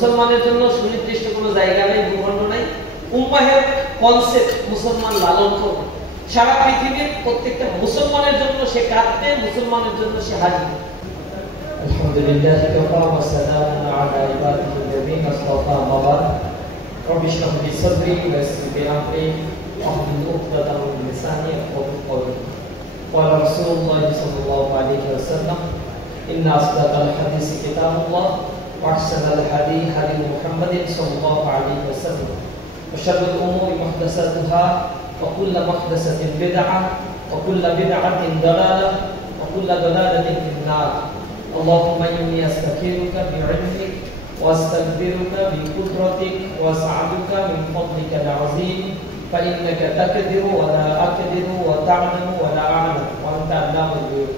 মুসলমানের জন্য সুনির্দিষ্ট কোনো জায়গা নেই, ভূখণ্ড নাই। উম্মাহের কনসেপ্ট মুসলমান লালন করবে। সারা পৃথিবীর প্রত্যেকটা মুসলমানের জন্য সে কাঁদবে, মুসলমানের জন্য সে হাসবে। আলহামদুলিল্লাহ ওয়া সালামু আলা ইবাদিহিল্লাযীনা ইসতাফা মাবাদ রব্বি ইশরাহ লি সাদরি ওয়া ইয়াসসির লি আমরি ওয়াহলুল উকদাতাম মিন লিসানি ইয়াফকাহু qawli qala রাসূলুল্লাহ সাল্লাল্লাহু আলাইহি ওয়াসাল্লাম ইন্না আসদাকাল হাদিসি কিতাবুল্লাহ ওয়া আহসানাল হাদী হাদী মুহাম্মাদিন সাল্লাল্লাহু আলাইহি ওয়াসাল্লাম ওয়া শাররুল উমুরি মুহদাসাতুহা ওয়া কুল্লু মুহদাসাতিন বিদআহ ওয়া কুল্লু বিদআতিন দালালাহ ওয়া কুল্লু দালালাতিন ফিন-নার। اللهم إني أستغفرك بعلمك وأستغفرك بقدرتك وأسألك من فضلك العظيم فإنك تقدر ولا أقدر وتعلم ولا أعلم وأنت علام الغيوب।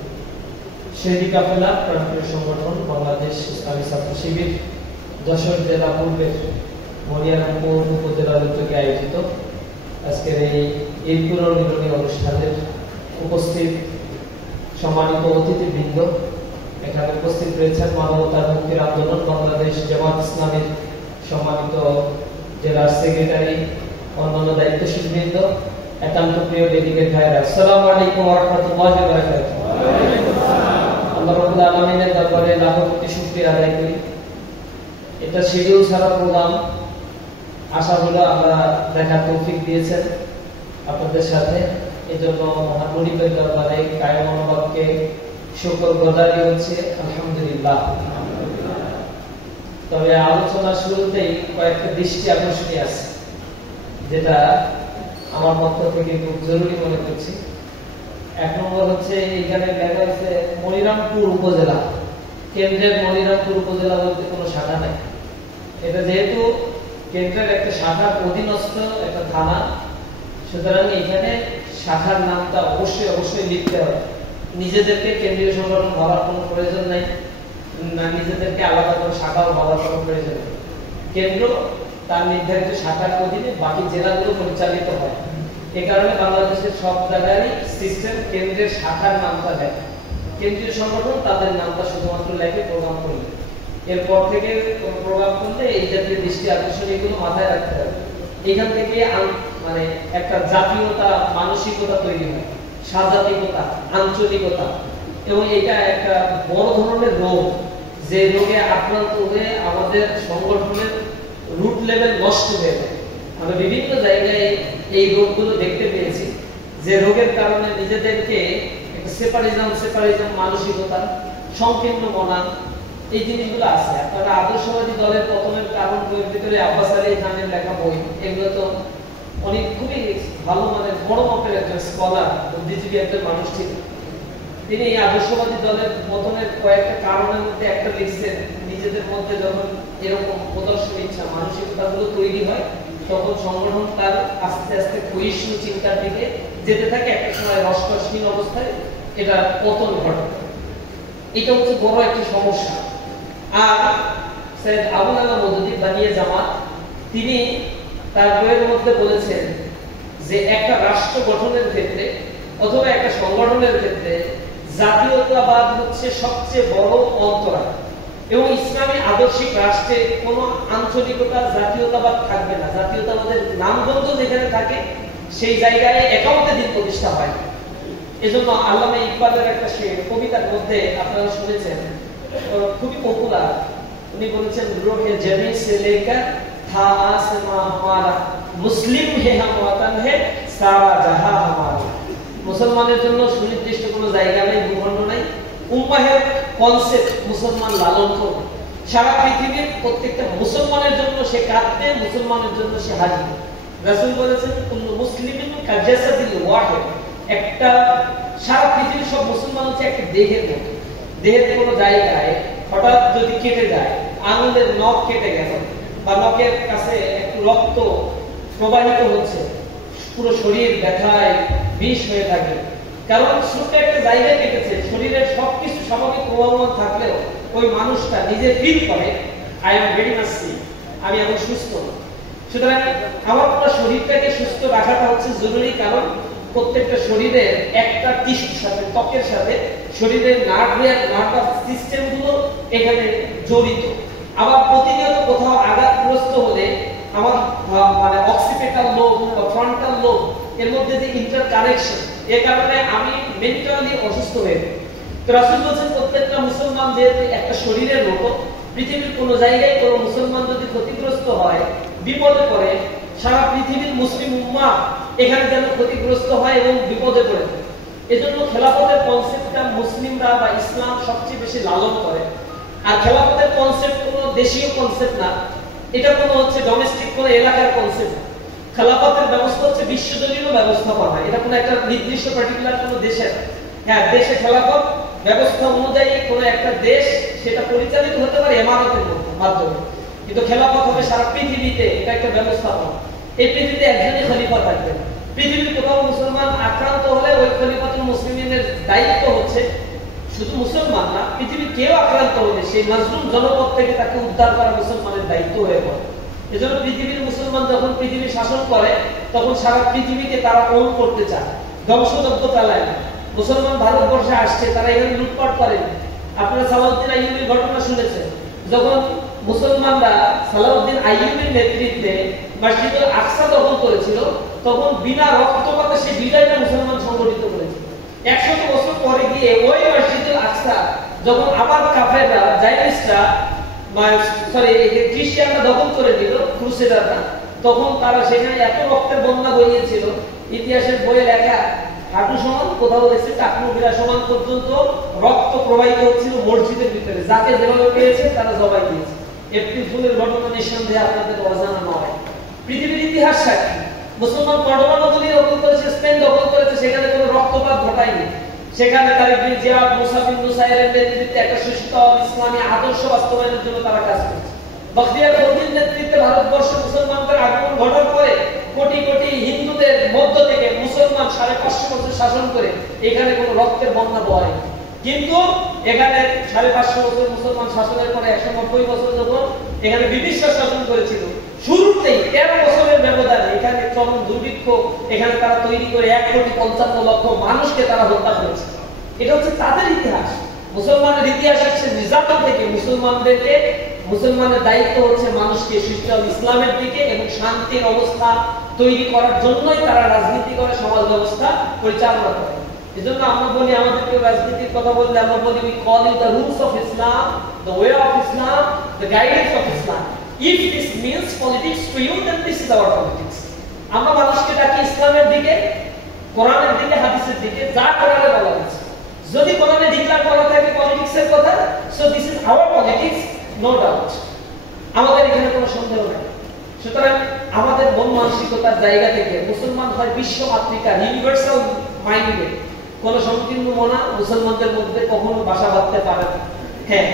শেরি কাফেলা প্রাণপ্রিয় সংগঠন বাংলাদেশ ইসলামী ছাত্র শিবির যশোর জেলা পূর্বের মনিয়ারপুর উপজেলার উদ্যোগে আয়োজিত আজকের এই পুনর্মিলনী অনুষ্ঠানের উপস্থিত সম্মানিত অতিথিবৃন্দ, এখানে উপস্থিত রয়েছেন মানবতার মুক্তির আন্দোলন বাংলাদেশ জামাত ইসলামীর সম্মানিত জেলার সেক্রেটারি, অন্যান্য দায়িত্বশীল বৃন্দ, একান্ত প্রিয় ডেলিগেট ভাইরা, আসসালামু আলাইকুম ওয়া রাহমাতুল্লাহি ওয়া বারাকাতুহু। আল্লাহ রাব্বুল আলামিনের দরবারে লাখ কোটি শুকরিয়া আদায় করি। এটা শিডিউল ছাড়া প্রোগ্রাম, আশা হলো আমরা দেখার তৌফিক দিয়েছেন আপনাদের সাথে। এজন্য মহান মুনিবের দরবারে কায়েম মনোভাবকে শুকর গুজারি হচ্ছে, আলহামদুলিল্লাহ। তবে আলোচনার শুরুতেই কয়েকটা দৃষ্টি আকর্ষণীয় আছে, যেটা আমার পক্ষ থেকে খুব জরুরি মনে করছি। এক নম্বর হচ্ছে, এখানে লেখা হয়েছে মনিরামপুর উপজেলা। কেন্দ্রের মনিরামপুর উপজেলা বলতে কোনো শাখা নাই। এটা যেহেতু কেন্দ্রের একটা শাখার অধীনস্থ একটা থানা, সুতরাং এখানে শাখার নামটা অবশ্যই অবশ্যই লিখতে হবে। নিজেদেরকে কেন্দ্রীয় সংগঠন ভাবার কোনো প্রয়োজন নাই, না নিজেদেরকে আলাদা কোনো শাখাও ভাবার কোনো প্রয়োজন নেই। কেন্দ্র তার নির্ধারিত শাখার অধীনে বাকি জেলাগুলো পরিচালিত হয়। এ কারণে বাংলাদেশের সব জায়গায় সিস্টেম কেন্দ্রের শাখার নামটা দেয়, কেন্দ্রীয় সংগঠন তাদের নামটা শুধুমাত্র লেখে প্রোগ্রাম করলে। এরপর থেকে প্রোগ্রাম করলে এই জাতীয় দৃষ্টি আকর্ষণীয়গুলো মাথায় রাখতে হবে। এখান থেকে মানে একটা জাতীয়তা মানসিকতা তৈরি হয়, সাজাতিকতা, আঞ্চলিকতা, এবং এটা একটা বড় ধরনের রোগ, যে রোগে আক্রান্ত হয়ে আমাদের সংগঠনের রুট লেভেল নষ্ট হয়ে যায়। আমরা বিভিন্ন জায়গায় এই রোগগুলো দেখতে পেয়েছি, যে রোগের কারণে নিজেদেরকে একটা সেপারিজম মানসিকতা, সংকীর্ণ মনা, এই জিনিসগুলো আছে। আপনারা আদর্শবাদী দলের পতনের কারণ বইয়ের ভিতরে আব্বাস আলী খানের লেখা বই, এগুলো তো অনেক খুবই ভালো মানের বড় মাপের একজন স্কলার, বুদ্ধিজীবী একজন মানুষ ছিলেন। তিনি আদর্শবাদী দলের পতনের কয়েকটা কারণের মধ্যে একটা লিখছেন, নিজেদের মধ্যে যখন এরকম প্রদর্শন ইচ্ছা মানসিকতাগুলো তৈরি হয়, তখন সংগঠন তার আস্তে আস্তে ক্ষয়িষ্ণু চিন্তার দিকে যেতে থাকে। একটা সময় রসকসহীন অবস্থায় এটা পতন ঘটে। এটা হচ্ছে বড় একটা সমস্যা। আর সৈয়দ আবুল আলা মওদুদী বানিয়ে জামাত, তিনি তার বইয়ের মধ্যে বলেছেন যে একটা রাষ্ট্র গঠনের ক্ষেত্রে অথবা একটা সংগঠনের ক্ষেত্রে জাতীয়তাবাদ হচ্ছে সবচেয়ে বড় অন্তরায়, এবং ইসলামী আদর্শিক রাষ্ট্রে কোনো আঞ্চলিকতা, জাতীয়তাবাদ থাকবে না। জাতীয়তাবাদের নামগন্ধ যেখানে থাকে সেই জায়গায় একামতে দিন প্রতিষ্ঠা হয়। এজন্য আল্লামা ইকবালের একটা কবিতার মধ্যে আপনারা শুনেছেন, খুবই পপুলার। উনি বলেছেন, রোহে জমি সে লেকার था आसमां हमारा मुस्लिम है हम वतन है सारा जहां हमारा। মুসলমানের জন্য সুনির্দিষ্ট কোনো জায়গা নেই, ভূখণ্ড নাই। উম্মাহের কনসেপ্ট মুসলমান লালন করবে। সারা পৃথিবীর প্রত্যেকটা মুসলমানের জন্য সে কাঁদবে, মুসলমানের জন্য সে হাসবে। রাসূল বলেছেন, কুল্লু মুসলিমিন কাজাসাদিল ওয়াহিদ। একটা সারা পৃথিবীর সব মুসলমান হচ্ছে একটা দেহের মতো। দেহের কোনো জায়গায় হঠাৎ যদি কেটে যায়, আঙুলের নখ কেটে গেছে বা নখের কাছে একটু রক্ত প্রবাহিত হচ্ছে, পুরো শরীর ব্যথায় বিষ হয়ে থাকে, কারণ ছোট্ট একটা জায়গায় কেটেছে। শরীরের সবকিছু স্বাভাবিক প্রবাহমান থাকলেও ওই মানুষটা নিজে ফিল করে, I am very much sick, আমি এখন সুস্থ না। সুতরাং আমার পুরো শরীরটাকে সুস্থ রাখাটা হচ্ছে জরুরি, কারণ প্রত্যেকটা শরীরের একটা টিস্যুর সাথে, ত্বকের সাথে শরীরের নার্ভাস সিস্টেম গুলো এখানে জড়িত। আবার প্রতিনিয়ত কোথাও আঘাতগ্রস্ত হলে আমার মানে অক্সিপিটাল লোব বা ফ্রন্টাল লোব এর মধ্যে যে ইন্টারকানেকশন, এর কারণে আমি মেন্টালি অসুস্থ হয়ে যাই। তো রাসূল বলেছেন প্রত্যেকটা মুসলমান যেহেতু একটা শরীরের মতো, পৃথিবীর কোনো জায়গায় কোনো মুসলমান যদি ক্ষতিগ্রস্ত হয়, বিপদে পড়ে, সারা পৃথিবীর মুসলিম উম্মাহ এখানে যেন ক্ষতিগ্রস্ত হয় এবং বিপদে পড়ে। এজন্য খেলাফতের কনসেপ্টটা মুসলিমরা বা ইসলাম সবচেয়ে বেশি লালন করে। আর খেলাফতের কনসেপ্ট কোনো দেশীয় কনসেপ্ট না, এটা কোনো হচ্ছে ডোমেস্টিক কোনো এলাকার কনসেপ্ট। খেলাফতের ব্যবস্থা হচ্ছে বিশ্বজনীন ব্যবস্থাপনা, এটা কোনো একটা নির্দিষ্ট পার্টিকুলার কোনো দেশের। হ্যাঁ, দেশে খেলাফত ব্যবস্থা অনুযায়ী কোনো একটা দেশ সেটা পরিচালিত হতে পারে ইমারতের মাধ্যমে, কিন্তু খেলাফত হবে সারা পৃথিবীতে, এটা একটা ব্যবস্থাপনা। এই পৃথিবীতে একজনই খলিফা থাকবেন। পৃথিবীর কোথাও মুসলমান আক্রান্ত হলে ওই খলিফাতুল মুসলিমিনের দায়িত্ব হচ্ছে শুধু মুসলমান না, পৃথিবীর কেউ আক্রান্ত হলে সেই মাজলুম জনপদ থেকে তাকে উদ্ধার করা মুসলমানের দায়িত্ব হয়ে পড়ে। এজন্য পৃথিবীর মুসলমান যখন পৃথিবী শাসন করে তখন সারা পৃথিবীকে তারা ওন করতে চায়, ধ্বংসযজ্ঞ চালায় না। মুসলমান ভারতবর্ষে আসছে, তারা এখানে লুটপাট করেন। আপনারা সালাউদ্দিন আইয়ুবীর ঘটনা শুনেছেন, যখন মুসলমানরা সালাউদ্দিন আইয়ুবীর নেতৃত্বে মসজিদুল আকসা দখল করেছিল, তখন বিনা রক্তপাতে সেই বিজয়টা মুসলমান সংগঠিত করেছিল। 100 বছর পরে গিয়ে ওই মসজিদুল আকসা যখন আবার কাফেররা, জাইনিস্টরা, খ্রিস্টানরা দখল করে নিল, ক্রুসেডাররা, তখন তারা সেখানে এত রক্তের বন্যা বইয়েছিল, ইতিহাসের বইয়ে লেখা হাঁটু সমান, কোথাও দেখছে টাকনু বিরা সমান পর্যন্ত রক্ত প্রবাহিত হচ্ছিল মসজিদের ভিতরে। যাকে যেভাবে পেয়েছে তারা জবাই দিয়েছে। এপ্রিল ফুলের ঘটনা নিঃসন্দেহে আপনাদের অজানা নয়, পৃথিবীর ইতিহাস সাক্ষী। মুসলমান কর্ডোবা নগরী দখল করেছে, স্পেন দখল করেছে, সেখানে কোনো রক্তপাত ঘটায়নি। সেখানে তারিক বিন জিয়াদ, মুসা বিন নুসাইরের নেতৃত্বে একটা সুস্থ ইসলামী আদর্শ বাস্তবায়নের জন্য তারা কাজ করেছে। বখতিয়ার খলজির নেতৃত্বে ভারতবর্ষে মুসলমানদের আগমন ঘটার পরে কোটি কোটি হিন্দুদের মধ্য থেকে মুসলমান 550 বছর শাসন করে এখানে কোনো রক্তের বন্যা বয়। কিন্তু এখানে 550 বছর মুসলমান শাসনের পরে 190 বছর যখন এখানে ব্রিটিশরা শাসন করেছিল, শুরুতেই 13 বছরের ব্যবধানে এখানে চরম দুর্ভিক্ষ এখানে তারা তৈরি করে 1,55,00,000 মানুষকে তারা হত্যা করেছে। এটা হচ্ছে তাদের ইতিহাস। মুসলমানের ইতিহাস হচ্ছে নিজাম থেকে মুসলমানদেরকে, মুসলমানের দায়িত্ব হচ্ছে মানুষকে সুষ্ঠু ইসলামের দিকে এবং শান্তির অবস্থা তৈরি করার জন্যই তারা রাজনীতি করে, সমাজ ব্যবস্থা পরিচালনা করে। এজন্য আমরা বলি, আমাদেরকে রাজনীতির কথা বললে আমরা বলি we call it the rules of Islam, the way of Islam, the guidance of Islam. If this means politics to you, then this is our politics. আমরা মানুষকে ডাকি ইসলামের দিকে, কোরআনের দিকে, হাদিসের দিকে, যা কোরআনে বলা হয়েছে। যদি কোরআনে ডিক্লেয়ার করা থাকে পলিটিক্সের কথা, so this is our politics, no doubt. আমাদের এখানে কোনো সন্দেহ নেই। সুতরাং আমাদের মন মানসিকতার জায়গা থেকে মুসলমান হয় বিশ্ব মাতৃকা, ইউনিভার্সাল মাইন্ডে, কোন সংকীর্ণ মনা মুসলমানদের মধ্যে কখনো বাসা বাঁধতে পারে না। হ্যাঁ,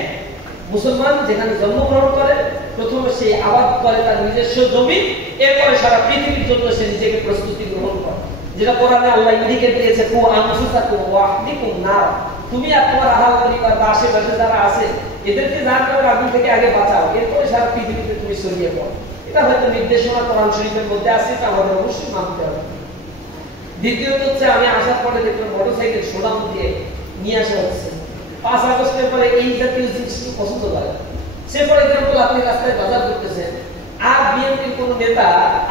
মুসলমান যেখানে জন্মগ্রহণ করে প্রথমে সে আবাদ করে তার নিজস্ব জমি, এরপরে সারা পৃথিবীর জন্য সে নিজেকে প্রস্তুতি গ্রহণ করে। যেটা কোরআনে আল্লাহ ইন্ডিকেট দিয়েছে, কু আনফুসাকুম ওয়া আহলিকুম নার, তুমি আর তোমার আহাল পরিবার বা আশেপাশে যারা আছে এদেরকে জাহান নামের আগুন থেকে আগে বাঁচাও, এরপরে সারা পৃথিবীতে তুমি ছড়িয়ে পড়ো। এটা হয়তো নির্দেশনা কোরআন শরীফের মধ্যে আছে, এটা আমাদের অবশ্যই মানতে হবে। দ্বিতীয়ত হচ্ছে, আমি আসার পরে দেখলাম মোটরসাইকেল সোডাম দিয়ে নিয়ে আসা হচ্ছে। 5 আগস্টের পরে এই জাতীয় জিনিস পছন্দ করে। সে ফর এক্সাম্পল, আপনি রাস্তায় বাজার করতেছেন, আর বিএনপির কোন নেতা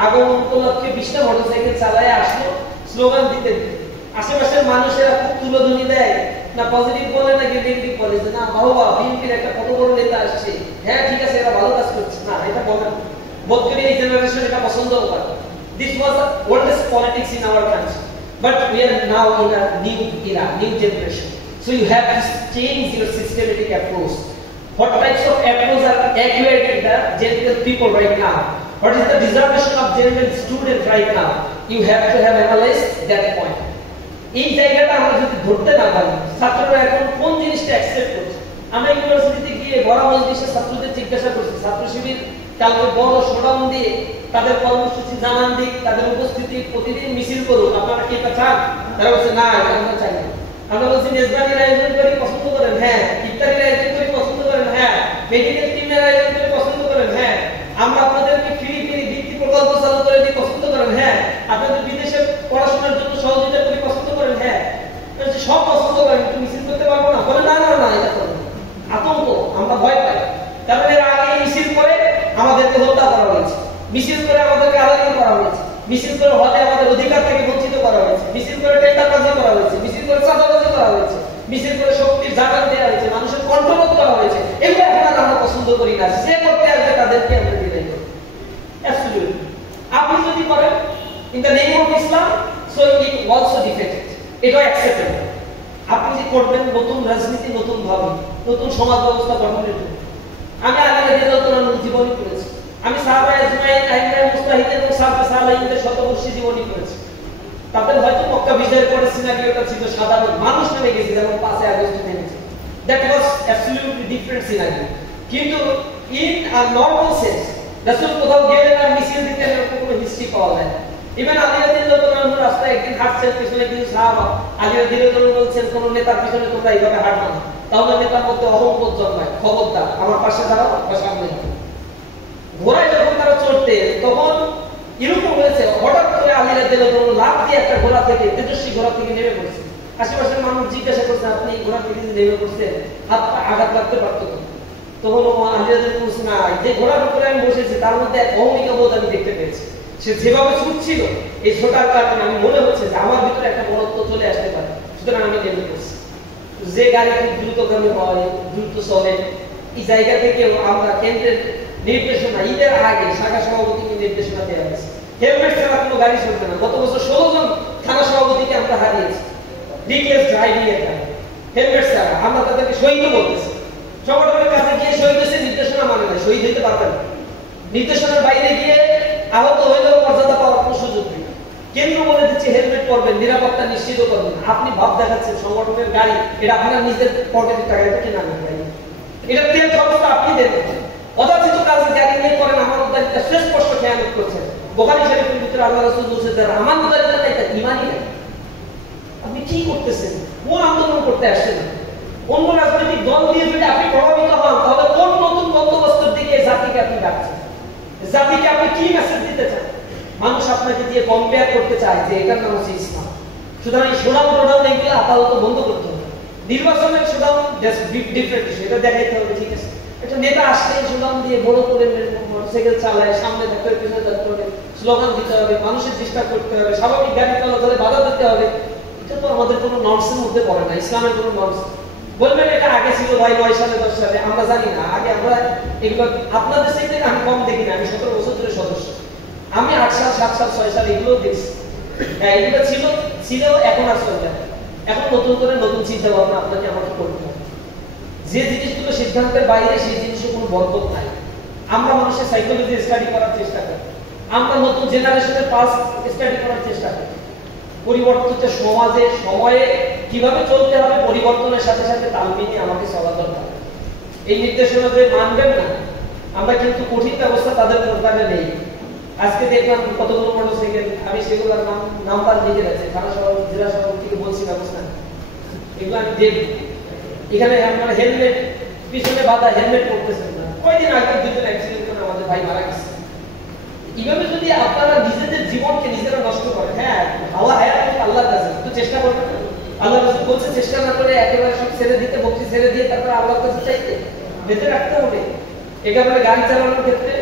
আগমন উপলক্ষে 20টা মোটরসাইকেল চালায় আসলো স্লোগান দিতে দিতে, আশেপাশের মানুষেরা খুব তুলোধুনি দেয় না, পজিটিভ বলে না নেগেটিভ বলে, যে না বাবা বিএনপির একটা কত বড় নেতা আসছে, হ্যাঁ ঠিক আছে এরা ভালো কাজ করছে, না এটা বলেন। বোধ করি এই জেনারেশন এটা পছন্দ করে। This was the oldest politics in our country, but we are now in a new era, new generation. So you have to change your systematic approach. What types of approach are accurate in the general people right now? What is the dissertation of general student right now? You have to have analyzed that point. এই জায়গাটা আমরা যদি ধরতে না পারি, ছাত্ররা এখন কোন জিনিসটা অ্যাকসেপ্ট করছে। আমরা ইউনিভার্সিটিতে গিয়ে বড় মজলিসে ছাত্রদের জিজ্ঞাসা করছি, ছাত্র শিবির কালকে বড় শোডাউন দিয়ে তাদের কর্মসূচি জানান দিক, তাদের উপস্থিতি প্রতিদিন মিছিল করুক, আপনারা কি এটা চান? তারা বলছে না, এটা আমরা চাই না। আমরা বলছি মেজবানির আয়োজন করি, পছন্দ করেন? হ্যাঁ। ইফতারির আয়োজন করি, পছন্দ করেন? হ্যাঁ। মেডিকেল টিমের আয়োজন করি, পছন্দ করেন? হ্যাঁ। আমরা আপনাদেরকে ফ্রি বৃত্তি প্রকল্প চালু করে দিই, পছন্দ করেন? হ্যাঁ। আপনাদের বিদেশে পড়াশোনার জন্য সহযোগিতা করি, পছন্দ করেন? হ্যাঁ। সব পছন্দ করেন, একটু মিছিল করতে পারবো না? বলে না না না, এটা করবো। আতঙ্ক, আমরা ভয় পাই। তারপরে এর আগে এই মিছিল করে আমাদেরকে আলাদা করা হয়েছে, মিছিল করে হলে আমাদের অধিকার থেকে বঞ্চিত করা হয়েছে, মিছিল করে টেন্ডারবাজি করা হয়েছে, মিছিল করে চাঁদাবাজি করা হয়েছে, মিছিল করে শক্তির জাগান দেওয়া হয়েছে, মানুষের কন্ট্রোল করা হয়েছে। এগুলো এখন আর আমরা পছন্দ করি না। যে করতে আসবে তাদেরকে আমরা বিদায় করি। অ্যাবসলিউটলি আপনি যদি করেন in the name of Islam, so it also defected, এটাও অ্যাকসেপ্টেবল। আপনি যে করবেন নতুন রাজনীতি, নতুন ভাবে, নতুন সমাজ ব্যবস্থা গঠনের জন্য। আমি আলী রাদিয়াল্লাহু তাআলার জীবনী পড়েছি, আমি সাহাবা আজমাইন, আইমায়ে মুজতাহিদ এবং সাহাবা সালেহিনদের শতবর্ষী জীবনী পড়েছি। তাদের হয়তো মক্কা বিজয়ের পরে সিনারিওটা ছিল সাধারণ মানুষ নেমে গেছে, যেমন 5 আগস্ট নেমেছে। That was absolutely different scenario. কিন্তু ইন আ নরমাল সেন্স রাসূল কোথাও গেলেন আর মিছিল দিতেন, এরকম কোনো হিস্ট্রি পাওয়া যায় না। ইভেন আলী রাদিয়াল্লাহু তাআলা রাস্তায় একদিন হাঁটছেন, পিছনে কিছু সাহাবা, আলী রাদিয়াল্লাহু তাআলা বলছেন কোন নেতার পিছনে তোমরা এইভাবে হাঁটবে না, তাহলে নেতার মধ্যে অহংবোধ জন্মায়, খবরদার আমার পাশে দাঁড়াও বা সামনে দাঁড়াও। ঘোড়ায় যখন তারা চড়তে, তখন এরকম হয়েছে হঠাৎ করে আলী রাদিয়াল্লাহু তাআলা লাফ দিয়ে একটা ঘোড়া থেকে, তেজস্বী ঘোড়া থেকে নেমে পড়ছে। আশেপাশের মানুষ জিজ্ঞাসা করছে, আপনি ঘোড়া থেকে নেমে পড়ছেন, হাত আঘাত লাগতে পারতো না? তখন আলী রাদিয়াল্লাহু বলছে, না, যে ঘোড়ার উপরে আমি বসেছি তার মধ্যে এক অহমিকা বোধ আমি দেখতে পেয়েছি। সে যেভাবে ছুটছিল এই ছোটার কারণে আমি মনে হচ্ছে যে আমার ভিতরে একটা বলত্ব চলে আসতে পারে, সুতরাং আমি নেমে পড়ছি। যে গাড়ি খুব দ্রুতগামী হয়, দ্রুত চলে, এই জায়গা থেকেও আমরা কেন্দ্রের নির্দেশনা, ঈদের আগে শাখা সভাপতিকে নির্দেশনা দেওয়া হয়েছে, হেলমেট ছাড়া কোনো গাড়ি চলবে না। গত বছর 16 জন থানা সভাপতিকে আমরা হারিয়েছি রিকলেস ড্রাইভিং এর কারণে, হেলমেট ছাড়া। আমরা তাদেরকে শহীদ বলতেছি, সংগঠনের কাছে গিয়ে শহীদ হয়েছে, নির্দেশনা মানে না, শহীদ হইতে পারবেন না। নির্দেশনার বাইরে গিয়ে আহত হইলেও মর্যাদা পাওয়ার কোনো সুযোগ নেই। কেন্দ্র বলে দিচ্ছে হেলমেট পরবেন, নিরাপত্তা নিশ্চিত করবেন, আপনি ভাব দেখাচ্ছেন সংগঠনের গাড়ি, এটা আপনার নিজের পকেটের টাকা, এটা কেনা নেই গাড়ি, এটা তেল খরচটা আপনি দেন। অযাচিত কাজে গাড়ি নিয়ে করেন, আমার উদ্দারিতা সুস্পষ্ট খেয়ানত করছেন। বুখারী শরীফের ভিতরে আল্লাহ রাসূল বলেছেন, যারা আমার উদ্দারিতা নাই তার ঈমানই নেই। আপনি কি করতেছেন? কোন আন্দোলন করতে আসছেন? অন্য রাজনৈতিক দল দিয়ে যদি আপনি প্রভাবিত হন, তাহলে কোন নতুন বন্দোবস্তের দিকে জাতিকে আপনি ডাকছেন? জাতিকে আপনি কি মেসেজ দিতে চান? মানুষ আপনাকে দিয়ে কম্পেয়ার করতে চায় যে এটার নাম হচ্ছে ইসলাম। সুতরাং এই শোডাউন টোডাউন এগুলো আপাতত বন্ধ করতে হবে। নির্বাচনের শোডাউন জাস্ট ডিফারেন্ট ইস্যু, এটা দেখাইতে হবে, ঠিক আছে? একটা নেতা আসলে শোডাউন দিয়ে বড় করে মোটরসাইকেল চালায়, সামনে দেখতে হবে, পিছনে দেখতে হবে, স্লোগান দিতে হবে, মানুষের ডিস্টার্ব করতে হবে, স্বাভাবিক গাড়ি চলাচলে বাধা দিতে হবে, এটা তো আমাদের কোনো নর্মসের মধ্যে পড়ে না, ইসলামের কোনো নর্মস। বলবেন এটা আগে ছিল ভাই 9 সালে 10 সালে, আমরা জানি না। আগে আমরা এগুলো আপনাদের সাথে আমি কম দেখি না, আমি 17 বছর ধরে সদস্য, আমি 8 সাল 7 সাল 6 সাল এগুলো দেখছি। হ্যাঁ, এগুলো ছিল এখন আর চলবে না। এখন নতুন করে নতুন চিন্তা ভাবনা আপনাকে আমাকে করতে হবে। যে জিনিসগুলো সিদ্ধান্তের বাইরে, সেই জিনিসের কোনো বরকত নাই। আমরা মানুষের সাইকোলজি স্টাডি করার চেষ্টা করি, আমরা নতুন জেনারেশনের পাস্ট স্টাডি করার চেষ্টা করি। পরিবর্তিত সমাজে সময়ে কিভাবে চলতে হবে, পরিবর্তনের সাথে সাথে তাল মিলিয়ে আমাকে চলা দরকার। এই নির্দেশনা যে মানবেন না, আমরা কিন্তু কঠিন ব্যবস্থা তাদের দরকারে নেই। আজকে দেখলাম কতগুলো মোটরসাইকেল, আমি সেগুলোর নাম্বার লিখে রাখছি, থানা সভাপতি, জেলা সভাপতিকে বলছি ব্যবস্থা, এগুলো আমি দেখব। এখানে আপনারা হেলমেট পিছনে বাধা, হেলমেট পরতেছেন না। কয়দিন আগে 2জন অ্যাক্সিডেন্ট করে আমাদের ভাই মারা গেছে। এইভাবে যদি আপনারা নিজেদের জীবনকে নিজেরা নষ্ট করেন, হ্যাঁ আল্লাহ হায়াত আল্লাহর কাছে, তো চেষ্টা করবেন না। আল্লাহ রাসূল বলছে চেষ্টা না করে একেবারে সব ছেড়ে দিতে, বকরি ছেড়ে দিয়ে তারপর আল্লাহর কাছে চাইতে, বেঁচে রাখতে হবে। একেবারে গাড়ি চালানোর ক্ষেত্রে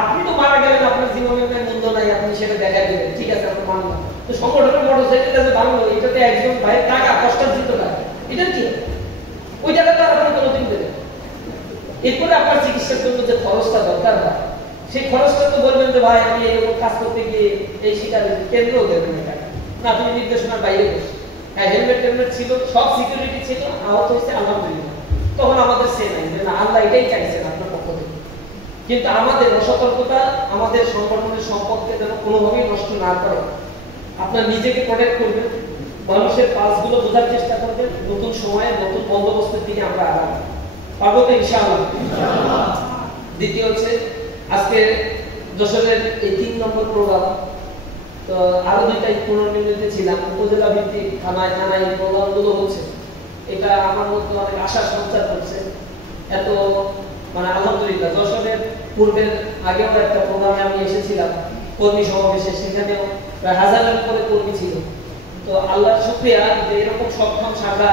আপনি তো মারা গেলেন, আপনার জীবনের মূল্য নাই, আপনি সেটা দেখাই দিলেন, ঠিক আছে আমরা মানলাম। তো সংগঠনের মোটরসাইকেল আছে ভাঙলো, এটাতে একজন ভাইয়ের টাকা কষ্টার্জিত টাকা, এটা কি ওই জায়গাটা আপনি কোনোদিন দেবেন? এরপরে আপনার চিকিৎসার জন্য যে খরচটা দরকার হয়, সেই খরচটা তো বলবেন যে ভাই আমি এরকম কাজ করতে গিয়ে এই শিকার কেন্দ্রও দেবেন টাকা না, তুমি নির্দেশনার বাইরে বসে। হ্যাঁ, হেলমেট টেলমেট ছিল, সব সিকিউরিটি ছিল, আহত হয়েছে আলহামদুলিল্লাহ। তখন আমাদের সে নাই যে না, আল্লাহ এটাই চাইছেন আপনার পক্ষ থেকে। কিন্তু আমাদের অসতর্কতা আমাদের সংগঠনের সম্পদকে যেন কোনোভাবেই নষ্ট না করে। আপনার নিজেকে প্রোটেক্ট করবেন, মানুষের পালসগুলো বোঝার চেষ্টা করবেন, নতুন সময়ে নতুন বন্দোবস্তের দিকে আমরা আগাবো, পারবো তো ইনশাআল্লাহ। দ্বিতীয় হচ্ছে আজকে যশোরের এই 3 নম্বর প্রোগ্রাম, তো আরো 2টা পুনর্নির্মিতে ছিলাম, উপজেলা ভিত্তিক থানায় থানায় প্রোগ্রামগুলো হচ্ছে, এটা আমার মধ্যে অনেক আশা সঞ্চার করছে। এত মানে আলহামদুলিল্লাহ, যশোরের পূর্বের আগেও একটা প্রোগ্রামে আমি এসেছিলাম কর্মী সমাবেশে, সেখানেও প্রায় 1000-এর উপরে কর্মী ছিল। তো আল্লাহর শুকরিয়া যে এরকম সক্ষম শাখা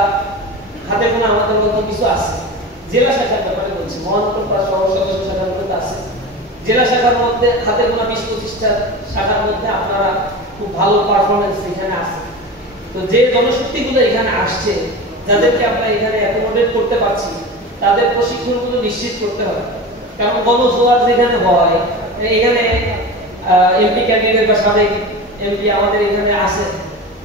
হাতে গোনা আমাদের মধ্যে কিছু আছে। জেলা শাখার ব্যাপারে বলছি, মহানগর শহর সদস্য শাখার মধ্যে আছে। জেলা শাখার মধ্যে হাতে গোনা 20-25টা শাখার মধ্যে আপনারা খুব ভালো পারফরমেন্স এখানে আসছে। তো যে জনশক্তিগুলো এখানে আসছে, যাদেরকে আমরা এখানে অ্যাকোমোডেট করতে পারছি, তাদের প্রশিক্ষণগুলো নিশ্চিত করতে হবে। কারণ গণজোয়ার যেখানে হয়, এখানে এমপি ক্যান্ডিডেট বা সাবেক এমপি আমাদের এখানে আসে,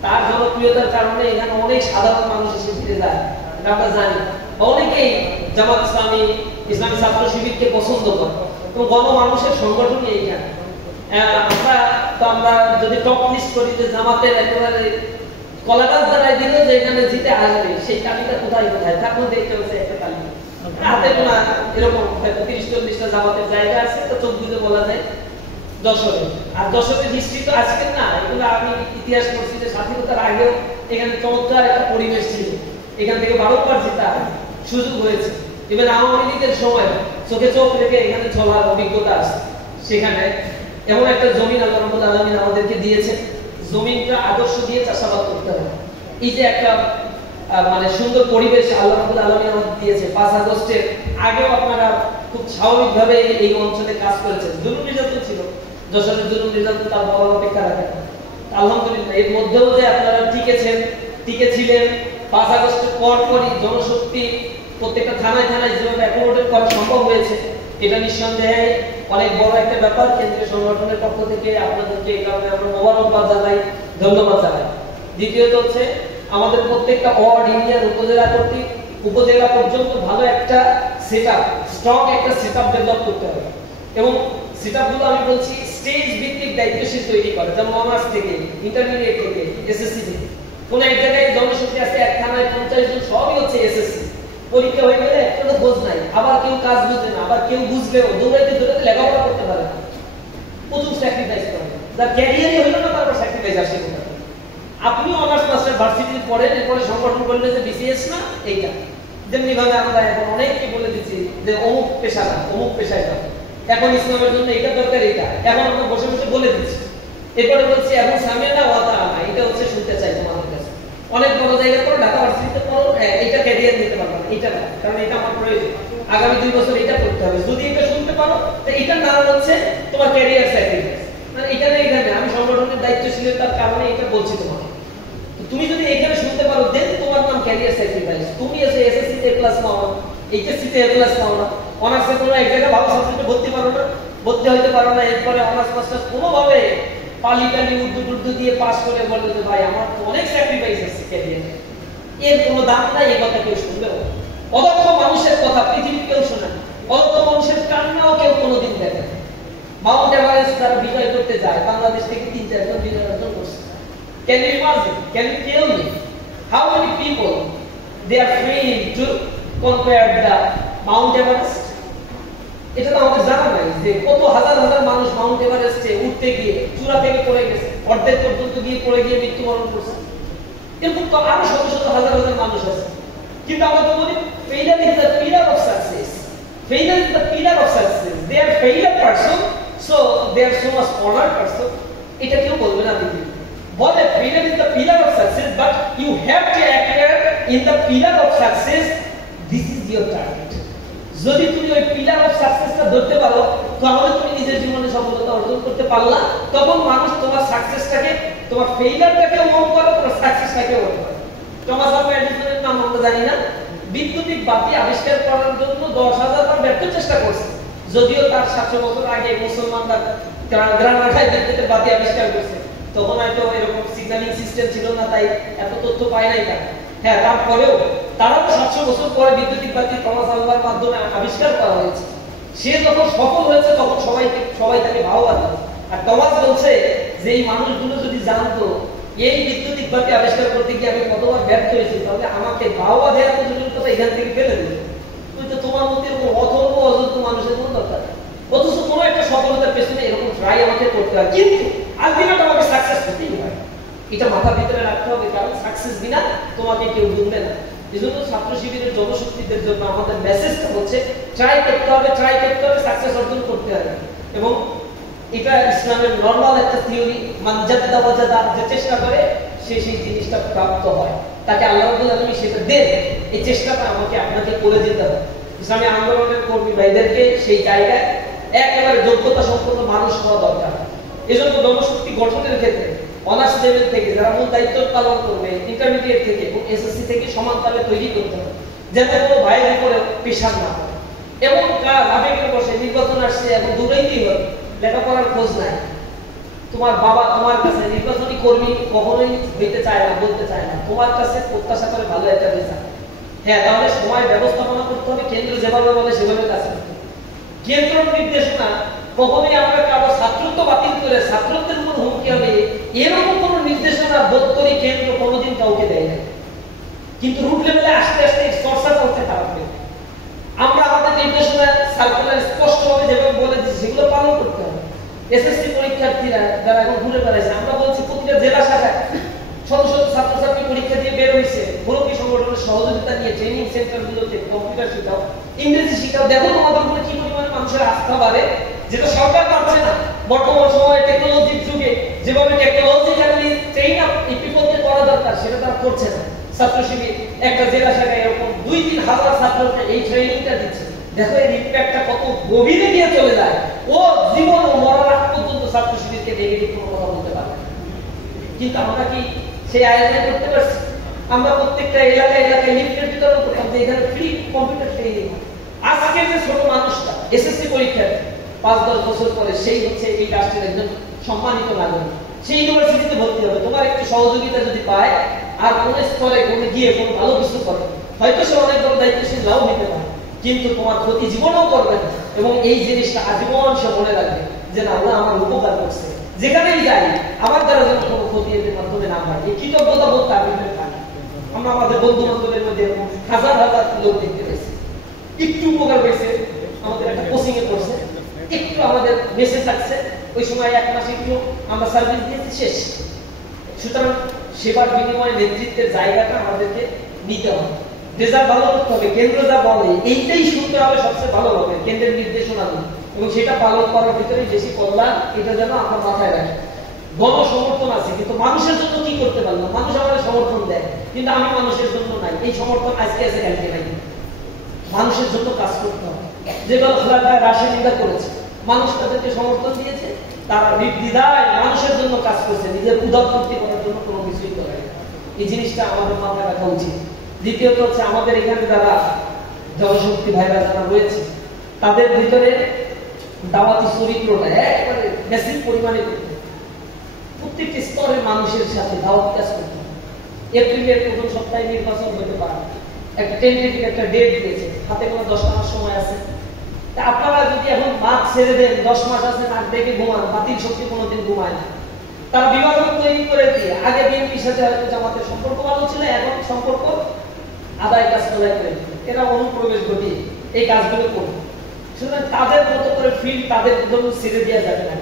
তার জনপ্রিয়তার কারণে এখানে অনেক সাধারণ মানুষ এসে ফিরে যায়, এটা আমরা জানি। অনেকেই জামাত ইসলামী, ইসলামী ছাত্র শিবিরকে পছন্দ করে, তো গণমানুষের সংগঠনই এইখানে। আমরা যদি টপ লিস্ট করি যে জামাতের একেবারে কলাগাছ দ্বারাই দিল যে এখানে জিতে আসবে, সেই তালিকা কোথায় কোথায় তারপর দেখতে হচ্ছে একটা তালিকা হাতে গোনা এরকম 30-40টা জামাতের জায়গা আছে, তো চোখ বুঝে বলা যায় যশোরে। আর যশোরের হিস্ট্রি তো আজকের না, এগুলো আমি ইতিহাস পড়ছি যে স্বাধীনতার আগেও এখানে চমৎকার একটা পরিবেশ ছিল, এখান থেকে বারংবার জেতা সুযোগ হয়েছে। এবার আওয়ামী লীগের সময় চোখে চোখ রেখে এখানে চলার অভিজ্ঞতা আছে। সেখানে এমন একটা জমিন আল্লাহ রাব্বুল আলামিন আমাদেরকে দিয়েছে, জমিনটা আদর্শ দিয়ে চাষাবাদ করতে হবে। এই যে একটা মানে সুন্দর পরিবেশ আল্লাহ রাব্বুল আলামিন আমাদের দিয়েছে। 5 আগস্টের আগেও আপনারা খুব স্বাভাবিকভাবে এই অঞ্চলে কাজ করেছেন। জুলুম নির্যাতন ছিল, যশোরের জুলুম নির্যাতন তার বলার অপেক্ষা রাখে না। আলহামদুলিল্লাহ এর মধ্যেও যে আপনারা টিকেছিলেন 5 আগস্টের পরপরই জনশক্তি প্রত্যেকটা থানায় থানায় যেভাবে অ্যাকোমোডেট করা সম্ভব হয়েছে, এটা নিঃসন্দেহে অনেক বড় একটা ব্যাপার। কেন্দ্রীয় সংগঠনের পক্ষ থেকে আপনাদেরকে এই কারণে আমরা মোবারকবাদ জানাই, ধন্যবাদ জানাই। দ্বিতীয়ত হচ্ছে আমাদের প্রত্যেকটা ওয়ার্ড, ইউনিয়ন, উপজেলা পর্যন্ত ভালো একটা সেটআপ, স্ট্রং একটা সেটআপ ডেভেলপ করতে হবে। এবং সেটআপগুলো আমি বলছি স্টেজ ভিত্তিক দায়িত্বশীল তৈরি করে, যেমন অনার্স থেকে, ইন্টারমিডিয়েট থেকে, এসএসসি থেকে। কোন এক জায়গায় জনশক্তি আছে এক থানায় 50 জন, সবই হচ্ছে এসএসসি। পরীক্ষা হয়ে গেলে একটা খোঁজ নাই, আবার কেউ কাজ বুঝে না, আবার কেউ বুঝলেও দৌড়াইতে লেখাপড়া করতে পারে না, প্রচুর স্যাক্রিফাইস করে। যার ক্যারিয়ারই হইল না, তারপর স্যাক্রিফাইস আসে কোথা থেকে? আপনিও অনার্স মাস্টার ভার্সিটিতে পড়েন, এরপরে সংগঠন করলে যে বিসিএস না এইটা, যেমনি ভাবে আমরা এখন অনেককে বলে দিচ্ছি যে অমুক পেশা না, অমুক পেশায় যাও, এখন ইসলামের জন্য এটা দরকার, এটা এখন আমরা বসে বসে বলে দিচ্ছি। এরপরে বলছি এখন সামিয়া না ওয়াতা না, এটা হচ্ছে শুনতে চাই তোমাদের কাছে। অনেক বড় জায়গা পড়ো, ঢাকা ভার্সিটিতে পড়ো, এটা ক্যারিয়ার নিতে পারবে না, এটা না, কারণ এটা আমার প্রয়োজন, আগামী 2 বছর এটা করতে হবে। যদি এটা শুনতে পারো, তো এটার নাম হচ্ছে তোমার ক্যারিয়ার স্যাক্রিফাইস। মানে এখানে আমি সংগঠনের দায়িত্বশীলতার কারণে এটা বলছি তোমাকে। তুমি যদি এখানে শুনতে পারো, দেন তোমার নাম ক্যারিয়ার স্যাক্রিফাইস। তুমি এসে এসএসসি তে প্লাস নাও না, এইচএসসি তে প্লাস নাও না, অনার্সে কোনো এক জায়গায় ভালো সাবজেক্টে ভর্তি হইতে পারো না, এরপরে অনার্স মাস্টার্স কোনোভাবে পালি উর্দু দিয়ে পাস করে বলতে যে ভাই আমার তো অনেক স্যাক্রিফাইস আছে ক্যারিয়ারে, এর কোনো দাম নাই, এই কথা কেউ শুনবে না। অদক্ষ মানুষের কথা পৃথিবীর কেউ শোনে না, অদক্ষ মানুষের কান্নাও কেউ কোনোদিন দেখে না। মাউন্ট এভারেস্ট যারা বিজয় করতে যায়, বাংলাদেশ থেকে 3-4 জন বিজয় অর্জন করছে। Can you imagine? Can you tell me how many people they are free to conquer the Mount Everest? এটা তো আমাদের জানা নাই যে কত হাজার হাজার মানুষ মাউন্ট এভারেস্টে উঠতে গিয়ে চূড়া থেকে পড়ে গেছে, অর্ধেক পর্যন্ত গিয়ে পড়ে গিয়ে মৃত্যুবরণ করছে। এরকম তো আরো শত শত হাজার হাজার মানুষ আছে। কিন্তু আমরা তো বলি failure is the pillar of success. Failure is the pillar of success. They are failure person, so they are so much honored person. এটা কেউ বলবে না দিদি। বলে failure is the pillar of success, but you have to appear in the pillar of success. This is your target. যদি তুমি ওই pillar of সাকসেসটা ধরতে পারো, তাহলে তুমি নিজের জীবনে সফলতা অর্জন করতে পারলা। তখন মানুষ তোমার সাকসেসটাকে, তোমার ফেইলিয়ারটাকে ওন করে, তোমার সাকসেসটাকে ওন করে। টমাস আলভা এডিসনের নাম আমরা জানি না, বিদ্যুতিক বাতি আবিষ্কার করার জন্য 10,000 বার ব্যর্থ চেষ্টা করছে। যদিও তার 700 বছর আগে মুসলমানরা গ্রানাডায় বিদ্যুতের বাতি আবিষ্কার করছে, তখন হয়তো এরকম সিগন্যালিং সিস্টেম ছিল না, তাই এত তথ্য পায় নাই তারা। হ্যাঁ, তারপরেও তারাও 700 বছর পরে বিদ্যুতিক বাতি টমাস আলভার মাধ্যমে আবিষ্কার করা হয়েছে। সে যখন সফল হয়েছে তখন সবাই তাকে ভাওয়া দেয়। আর টমাস বলছে যে এই মানুষগুলো যদি জানতো এই বিদ্যুতিক বাতি আবিষ্কার করতে গিয়ে আমি কতবার ব্যর্থ হয়েছি, তাহলে আমাকে ভাওয়া দেওয়ার প্রয়োজনীয়তা এখান থেকে ফেলে দেবে। তুই তো তোমার মধ্যে এরকম অথর্ব অযোগ্য মানুষের কোনো দরকার নেই। অথচ কোনো একটা সফলতার পেছনে এরকম ট্রাই আমাকে করতে হয়, কিন্তু আলটিমেট আমাকে সাকসেস করতেই হয়। এটা মাথার ভিতরে রাখতে হবে, কারণ সাকসেস বিনা তোমাকে কেউ বুঝবে না। এজন্য ছাত্র শিবিরের জনশক্তিদের জন্য আমাদের মেসেজটা হচ্ছে ট্রাই করতে হবে, সাকসেস অর্জন করতে হবে। এবং এটা ইসলামের নরমাল একটা থিওরি, মান জাদ্দা ওয়াজাদা, যে চেষ্টা করে সে সেই জিনিসটা প্রাপ্ত হয়, তাকে আল্লাহ রাব্বুল আলামিন সেটা দেন। এই চেষ্টাটা আমাকে আপনাকে করে যেতে হবে। ইসলামী আন্দোলনের কর্মী ভাইদেরকে সেই জায়গায় একেবারে যোগ্যতা সম্পন্ন মানুষ হওয়া দরকার। এজন্য জনশক্তি গঠনের ক্ষেত্রে অনার্স লেভেল থেকে যারা মূল দায়িত্ব পালন করবে, ইন্টারমিডিয়েট থেকে এবং এসএসসি থেকে সমান তালে তৈরি করতে হবে, যাতে কোনো ভাইয়ের উপরে প্রেশার না পড়ে। এমন কাজ আবেগের বসে নির্বাচন আসছে এখন দূরেই হবে, লেখাপড়ার খোঁজ নাই। তোমার বাবা তোমার কাছে নির্বাচনী কর্মী কখনোই হইতে চায় না, বলতে চায় না, তোমার কাছে প্রত্যাশা করে ভালো একটা রেজাল্ট। হ্যাঁ, তাহলে সময় ব্যবস্থাপনা করতে হবে, কেন্দ্র যেভাবে বলে সেভাবে কাজ করতে হবে। কেন্দ্র নির্দেশনা কখনোই আমরা কারো ছাত্রত্ব বাতিল করে ছাত্রত্বের উপর হুমকি হবে এরকম কোন নির্দেশনা বোধ করি কেন্দ্র কোনোদিন কাউকে দেয় না। কিন্তু রুট লেভেলে আস্তে আস্তে চর্চা চলতে থাকবে। আমরা আমাদের নির্দেশনা সার্কুলার স্পষ্টভাবে যেভাবে বলে দিচ্ছি সেগুলো পালন করতে হবে। এসএসসি পরীক্ষার্থীরা যারা এখন ঘুরে বেড়াইছে, আমরা বলছি প্রতিটা জেলা শাখায় শত শত ছাত্রছাত্রী পরীক্ষা দিয়ে বের হয়েছে, মুরব্বী সংগঠনের সহযোগিতা নিয়ে ট্রেনিং সেন্টারগুলোতে কম্পিউটার শিখাও, ইংরেজি শিখাও। দেখো তোমাদের উপরে কি পরিমাণে মানুষের আস্থা বাড়ে, যেটা সরকার পাচ্ছে না। বর্তমান সময়ে টেকনোলজির যুগে যেভাবে টেকনোলজিক্যালি ট্রেন আপ পিপলকে করা দরকার সেটা তারা করছে না। ছাত্র শিবির একটা জেলা শাখায় এরকম 2-3 হাজার ছাত্রকে এই ট্রেনিংটা দিচ্ছে। দেখো এর ইম্প্যাক্টটা কত গভীরে গিয়ে চলে যায়। ও জীবন ও মরার আগ পর্যন্ত ছাত্র শিবিরকে নেগেটিভ কোনো কথা বলতে পারে। কিন্তু আমরা কি সেই আয়োজন করতে পারছি? আমরা প্রত্যেকটা এলাকায় লিফলেট বিতরণ করতাম যে এখানে ফ্রি কম্পিউটার ট্রেনিং। আজকে যে ছোট মানুষটা এসএসসি পরীক্ষায় 5-10 বছর পরে সেই হচ্ছে এই রাষ্ট্রের একজন সম্মানিত নাগরিক, সেই ইউনিভার্সিটিতে ভর্তি হবে। তোমার একটু সহযোগিতা যদি পায় আর কোন স্তরে কোনো গিয়ে কোনো ভালো কিছু করে, হয়তো সে অনেক বড় দায়িত্বশীল নাও হইতে পারে, কিন্তু তোমার ক্ষতি জীবনেও করবে না। এবং এই জিনিসটা আজীবন সে মনে রাখবে যে না, ওরা আমার উপকার করছে। যেখানেই যাই আমার দ্বারা যেন কোনো ক্ষতি এর মাধ্যমে না হয়, এই কৃতজ্ঞতা বোধ আমি থাকি। আমরা আমাদের বন্ধু বান্ধবের মধ্যে হাজার হাজার লোক দেখতে পেয়েছি, একটু উপকার পেয়েছে, আমাদের একটা কোচিং এ পড়ছে, একটু আমাদের মেসেজ থাকছে, ওই সময় 1 মাস একটু আমরা সার্ভিস দিয়েছি, শেষ। সুতরাং সেবার বিনিময়ে নেতৃত্বের জায়গাটা আমাদেরকে নিতে হবে, রেজাল্ট ভালো করতে হবে। কেন্দ্র যা বলে এইটাই শুনতে হবে, সবচেয়ে ভালো হবে কেন্দ্রের নির্দেশনা নিয়ে, এবং সেটা পালন করার ভিতরে বেশি কল্যাণ, এটা যেন আমরা মাথায় রাখি। গণসমর্থন আছে, কিন্তু মানুষের জন্য কি করতে পারলাম? মানুষ আমাদের সমর্থন দেয়, কিন্তু আমি মানুষের জন্য নাই। এই সমর্থন আজকে আছে, কালকে নাই। মানুষের জন্য কাজ করতে হবে। যেগুলো খেলাধুলায় রাসায়নিকতা করেছে, মানুষ তাদেরকে সমর্থন দিয়েছে, তারা নির্দ্বিধায় মানুষের জন্য কাজ করছে, নিজের উদারপূর্তি করার জন্য কোনো কিছুই করে। এই জিনিসটা আমাদের মাথায় রাখা উচিত। দ্বিতীয়ত হচ্ছে আমাদের এখানে যারা জনশক্তি ভাইরা যারা রয়েছে, তাদের ভিতরে দাওয়াতি চরিত্রটা একেবারে বেশি পরিমাণে করতে, প্রত্যেকটি স্তরের মানুষের সাথে দাওয়াত কাজ করতে হবে। এপ্রিলের প্রথম সপ্তাহে নির্বাচন হতে পারে, একটা টেন্টেটিভ একটা ডেট দিয়েছে, হাতে কোনো 10 মাস সময় আছে। তা আপনারা যদি এখন মাঠ ছেড়ে দেন, 10 মাস আছে, নাক দেখে ঘুমান, বাতিল শক্তি কোনোদিন ঘুমায় না। তারা বিভাজন তৈরি করে দিয়ে আগে বিএনপির সাথে হয়তো জামাতের সম্পর্ক ভালো ছিল, এখন সম্পর্ক আদায় কাজ করে এরা অনুপ্রবেশ ঘটিয়ে এই কাজগুলো করবে। সুতরাং তাদের মতো করে ফিল্ড তাদের জন্য ছেড়ে দেওয়া যাবে না।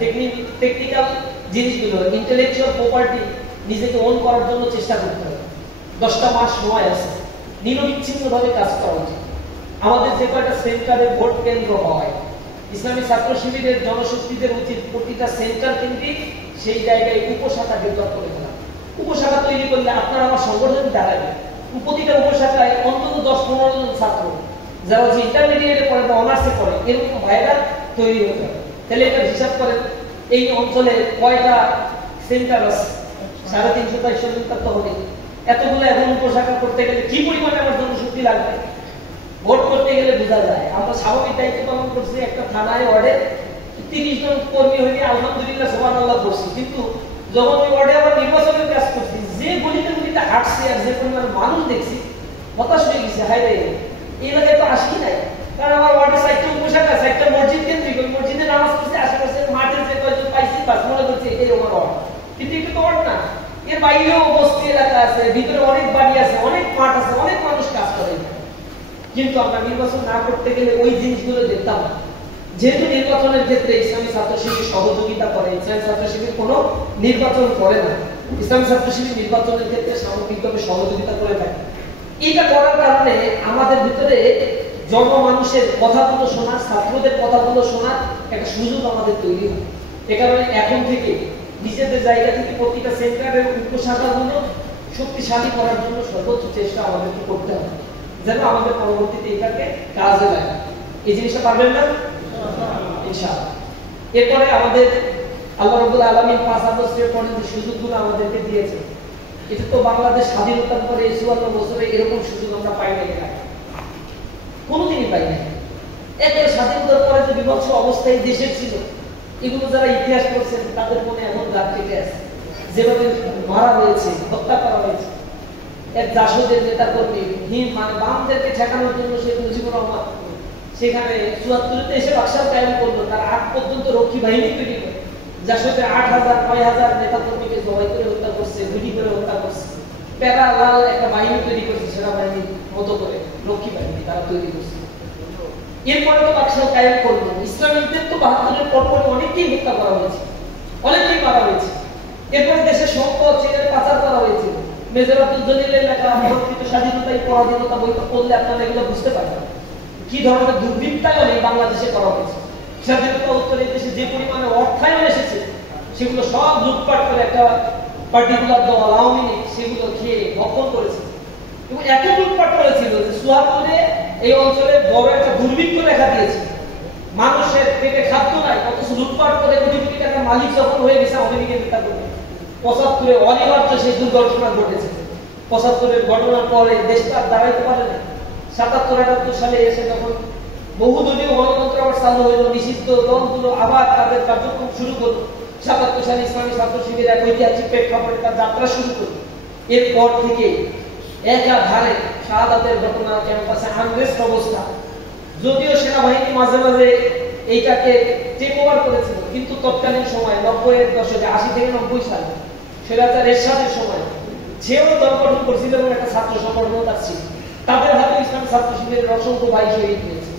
টেকনিক্যাল জিনিসগুলো, ইন্টেলেকচুয়াল প্রপার্টি নিজেকে ওন করার জন্য চেষ্টা করতে হবে। 10টা মাস সময় আছে, নিরবিচ্ছিন্নভাবে কাজ করা উচিত। আমাদের যে কয়টা সেন্টারে ভোট কেন্দ্র হয়, ইসলামী ছাত্র শিবিরের জনশক্তিদের উচিত প্রতিটা সেন্টার কেন্দ্রিক সেই জায়গায় উপশাখা ডেভেলপ করে ফেলা। উপশাখা তৈরি করলে আপনার আমার সংগঠন দাঁড়াবে। প্রতিটা উপশাখায় অন্তত 10-15 জন ছাত্র যারা হচ্ছে ইন্টারমিডিয়েটে পড়ে বা অনার্সে পড়ে, এরকম ভাইরা তৈরি হতে হবে। তাহলে এটা হিসাব করেন, এই অঞ্চলে কয়টা সেন্টার আছে? 350-400 সেন্টার তো হবে। এতগুলো এখন উপশাখা করতে গেলে কি পরিমাণে আমার জনশক্তি লাগবে? ভোট করতে গেলে বোঝা যায়। আমরা স্বাভাবিক দায়িত্ব পালন করছি, একটা থানায় ওয়ার্ডে 30 জন কর্মী হয়ে আলহামদুলিল্লাহ সুবহানাল্লাহ করছি, কিন্তু যখন ওই ওয়ার্ডে আবার নির্বাচনের কাজ করছি, যে গলিতে গলিতে হাঁটছি আর যে পরিমাণ মানুষ দেখছি, হতাশ হয়ে গেছে। হায় রে, এই এলাকায় তো আসি নাই। কারণ আমার ওয়ার্ডে 4টা উপশাখা, 4টা মসজিদ কেন্দ্রিক, ওই মসজিদে নামাজ পড়ছে, আশেপাশে মাঠে যে কয়েকজন পাইছি বাস মনে করছে এটাই আমার ওয়ার্ড, কিন্তু এটা তো ওয়ার্ড না। এর বাইরেও বস্তি এলাকা আছে, ভিতরে অনেক বাড়ি আছে, অনেক মাঠ আছে, অনেক মানুষ কাজ করে। কিন্তু আমরা নির্বাচন না করতে গেলে ওই জিনিসগুলো দেখতাম। যেহেতু নির্বাচনের ক্ষেত্রে ইসলামী ছাত্র শিবির সহযোগিতা করে, ইসলামী ছাত্র শিবির কোনো নির্বাচন করে না, ইসলামী ছাত্র শিবির নির্বাচনের ক্ষেত্রে সামগ্রিকভাবে সহযোগিতা করে থাকে। এটা করার কারণে আমাদের ভিতরে জনমানুষের কথাগুলো শোনার, ছাত্রদের কথাগুলো শোনার একটা সুযোগ আমাদের তৈরি হয়। এ কারণে এখন থেকে নিজেদের জায়গা থেকে প্রতিটা সেন্টারের উপশাখাগুলো শক্তিশালী করার জন্য সর্বোচ্চ চেষ্টা আমাদেরকে করতে হবে, যেন আমাদের পরবর্তীতে এটাকে কাজে লাগে। এই জিনিসটা পারবেন না? ইনশাআল্লাহ। এরপরে আমাদের আল্লাহ রাব্বুল আলামিন 5 আগস্টের পরে যে সুযোগগুলো আমাদেরকে দিয়েছে, এটা তো বাংলাদেশ স্বাধীনতার পরে 54 বছরে এরকম সুযোগ আমরা পাই নাই, কোনোদিনই পাই নাই। একেবারে স্বাধীনতার পরে যে বিভৎস অবস্থায় দেশের ছিল, এগুলো যারা ইতিহাস করছেন তাদের মনে এমন দাগ কেটে আছে। যেভাবে মারা হয়েছে, হত্যা করা হয়েছে, এক জাসদের নেতা কর্মী মানে বামদেরকে ঠেকানোর জন্য শেখ মুজিবুর রহমান সেখানে 74-তে এসে বাকশাল কায়েম করলো, তার আগ পর্যন্ত রক্ষী বাহিনী তৈরি করে জাসদে 8,000 9,000 নেতা কর্মীকে জবাই করে হত্যা করছে, গুলি করে হত্যা করছে। প্যারালাল একটা বাহিনী তৈরি করছে, সেনাবাহিনীর মতো করে রক্ষী বাহিনী তারা তৈরি করছে। এরপরে তো বাকশাল কায়েম করলো। ইসলামিকদের তো 72-এর পরপর অনেককেই হত্যা করা হয়েছে, অনেককেই মারা হয়েছে। এরপরে দেশের সম্পদ সেখানে পাচার করা হয়েছে। মেজরাতুল জলিলের লেখা প্রকৃত স্বাধীনতাই পরাধীনতা বইটা পড়লে আপনারা এগুলো বুঝতে পারবেন কি ধরনের দুর্বৃত্তায়ন এই বাংলাদেশে করা হয়েছে। স্বাধীনতা উত্তরে দেশে যে পরিমাণে অর্থায়ন এসেছে সেগুলো সব লুটপাট করে একটা পার্টিকুলার দল আওয়ামী লীগ সেগুলো খেয়ে ভক্ষণ করেছে। এবং এত লুটপাট করেছিল যে সুহাপুরে এই অঞ্চলে বড় একটা দুর্ভিক্ষ দেখা দিয়েছে। মানুষের পেটে খাদ্য নাই, অথচ লুটপাট করে কোটি কোটি টাকার মালিক যখন হয়ে গেছে আওয়ামী লীগের নেতা করে 75-এ অনিবার্য সেই দুর্ঘটনা ঘটেছে। 75-এর ঘটনার পরে দেশটা আর দাঁড়াইতে পারে না। 77-78 সালে এসে যখন বহুদলীয় গণতন্ত্র আবার চালু হইল, নিষিদ্ধ দলগুলো আবার তাদের কার্যক্রম শুরু করলো। 77 সালে ইসলামী ছাত্র শিবির এক ঐতিহাসিক প্রেক্ষাপটে তার যাত্রা শুরু করলো। এরপর থেকে একাধারে শাহাদাতের ঘটনা, ক্যাম্পাসে আনরেস্ট অবস্থা। যদিও সেনাবাহিনী মাঝে মাঝে এইটাকে টেক ওভার করেছিল, কিন্তু তৎকালীন সময় 90-এর দশকে 80 থেকে 90 সালে সেরাজার এরশাদের সময় সেও দল গঠন করছিল এবং একটা ছাত্র সংগঠনও তার ছিল। তাদের হাতে ইসলামী ছাত্র শিবিরের অসংখ্য ভাই শহীদ হয়েছে।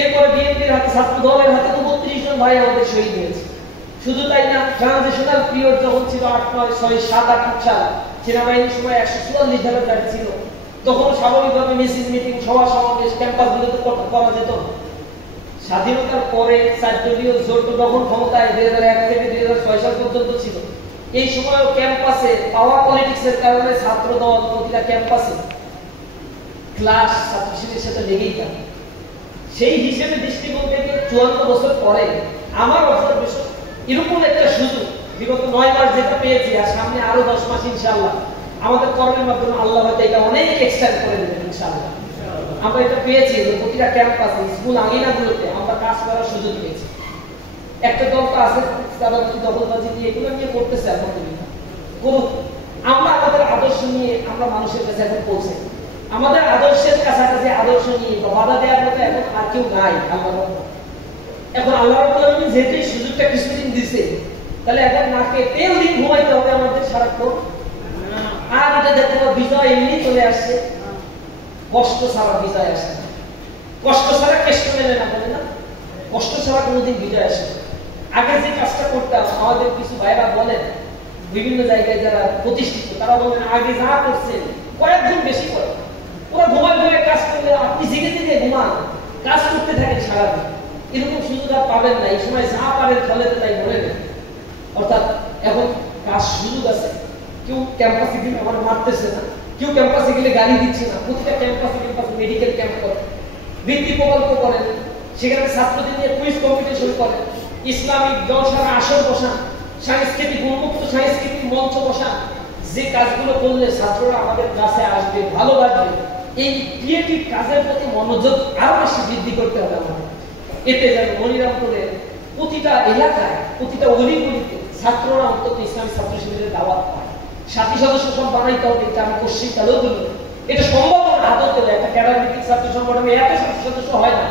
এরপরে বিএনপির হাতে, ছাত্র দলের হাতে তো 32 জন ভাই আমাদের শহীদ হয়েছে। শুধু তাই না, ট্রানজিশনাল পিরিয়ড যখন ছিল 8, 9, 6, 7, 8 সাল, সেনাবাহিনীর সময় 144 ধারা গাড়ি ছিল, তখন স্বাভাবিকভাবে মিছিল, মিটিং, সভা সমাবেশ ক্যাম্পাসগুলোতে করা যেত। স্বাধীনতার পরে 4 দলীয় জোট যখন ক্ষমতায় 2001 থেকে 2006 সাল পর্যন্ত ছিল, এই সময় ক্যাম্পাসে পাওয়ার পলিটিক্সের কারণে ছাত্র দল প্রতিটা ক্যাম্পাসে ক্লাস ছাত্র শিবিরের সাথে লেগেই থাকে। সেই হিসেবে দৃষ্টিকোণ থেকে 54 বছর পরে আমার অবজারভেশন এরকম একটা সুযোগ বিগত 9 মাস যেটা পেয়েছি, আর সামনে আরো 10 মাস ইনশাআল্লাহ আমাদের কর্মের মাধ্যমে আল্লাহ হয়তো এটা অনেক এক্সটেন্ড করে দেবেন ইনশাআল্লাহ। আমরা এটা পেয়েছি যে প্রতিটা ক্যাম্পাসে, স্কুল আঙিনাগুলোতে আমরা কাজ করার সুযোগ পেয়েছি। একটা দল তো আছে তারা দখলবাজি দিয়ে এগুলো নিয়ে করতেছে, আলহামদুলিল্লাহ করুক। আমরা আমাদের আদর্শ নিয়ে আমরা মানুষের কাছে এখন পৌঁছে, আমাদের আদর্শের কাছাকাছি আদর্শ নিয়ে বাধা দেওয়ার মতো এখন আর কেউ নাই। এখন আল্লাহ রাব্বুল আলামিন যেহেতু সুযোগটা কিছুদিন দিছে, তাহলে এখন নাকে তেল দিন ঘুমাইতে হবে আমাদের সারাক্ষণ। আর এটা দেখতে পাবো বিজয় এমনি চলে আসছে, কষ্ট ছাড়া বিজয় আসে না। কষ্ট ছাড়া কেষ্ট মেলে না, বলে না, কষ্ট ছাড়া কোনোদিন বিজয় আসে না। আগে যে কাজটা করতাম, আমাদের কিছু ভাইরা বলেন বিভিন্ন জায়গায় যারা প্রতিষ্ঠিত, তারা বলেন আগে যা করছেন কয়েকজন বেশি করে, ওরা ঘুমায় কাজ করলে আপনি জেগে জেগে ঘুমান, কাজ করতে থাকেন সারাদিন। এরকম সুযোগ আর পাবেন না। এই সময় যা পারেন ফলেতে তাই বলে নেন। অর্থাৎ এখন কাজ সুযোগ আছে। কেউ ক্যাম্পাসে গেলে আমার মারতেছে না, কেউ ক্যাম্পাসে গেলে গাড়ি দিচ্ছে না। প্রতিটা ক্যাম্পাসে মেডিকেল ক্যাম্প করেন, বৃত্তি প্রকল্প করেন, সেখানে ছাত্রদের নিয়ে কুইজ কম্পিটিশন করেন, ইসলামিক জলসার আসর বসান, সাংস্কৃতিক উন্মুক্ত সাংস্কৃতিক মঞ্চ বসান। যে কাজগুলো করলে ছাত্ররা আমাদের কাছে আসবে, ভালোবাসবে, এই ক্রিয়েটিভ কাজের প্রতি মনোযোগ আরো বেশি বৃদ্ধি করতে হবে আমাদের। এতে যেন মনিরামপুরের প্রতিটা এলাকায়, প্রতিটা অলিগলিতে ছাত্ররা অন্তত ইসলামী ছাত্র শিবিরের দাওয়াত পায়। সাথী সদস্য সব বানাইতে হবে, এটা আমি কোশ্চিন কালেও বলি। এটা সম্ভব না আদত হলে, একটা ক্যাডারভিত্তিক ছাত্র সংগঠনে এত ছাত্র সদস্য হয় না,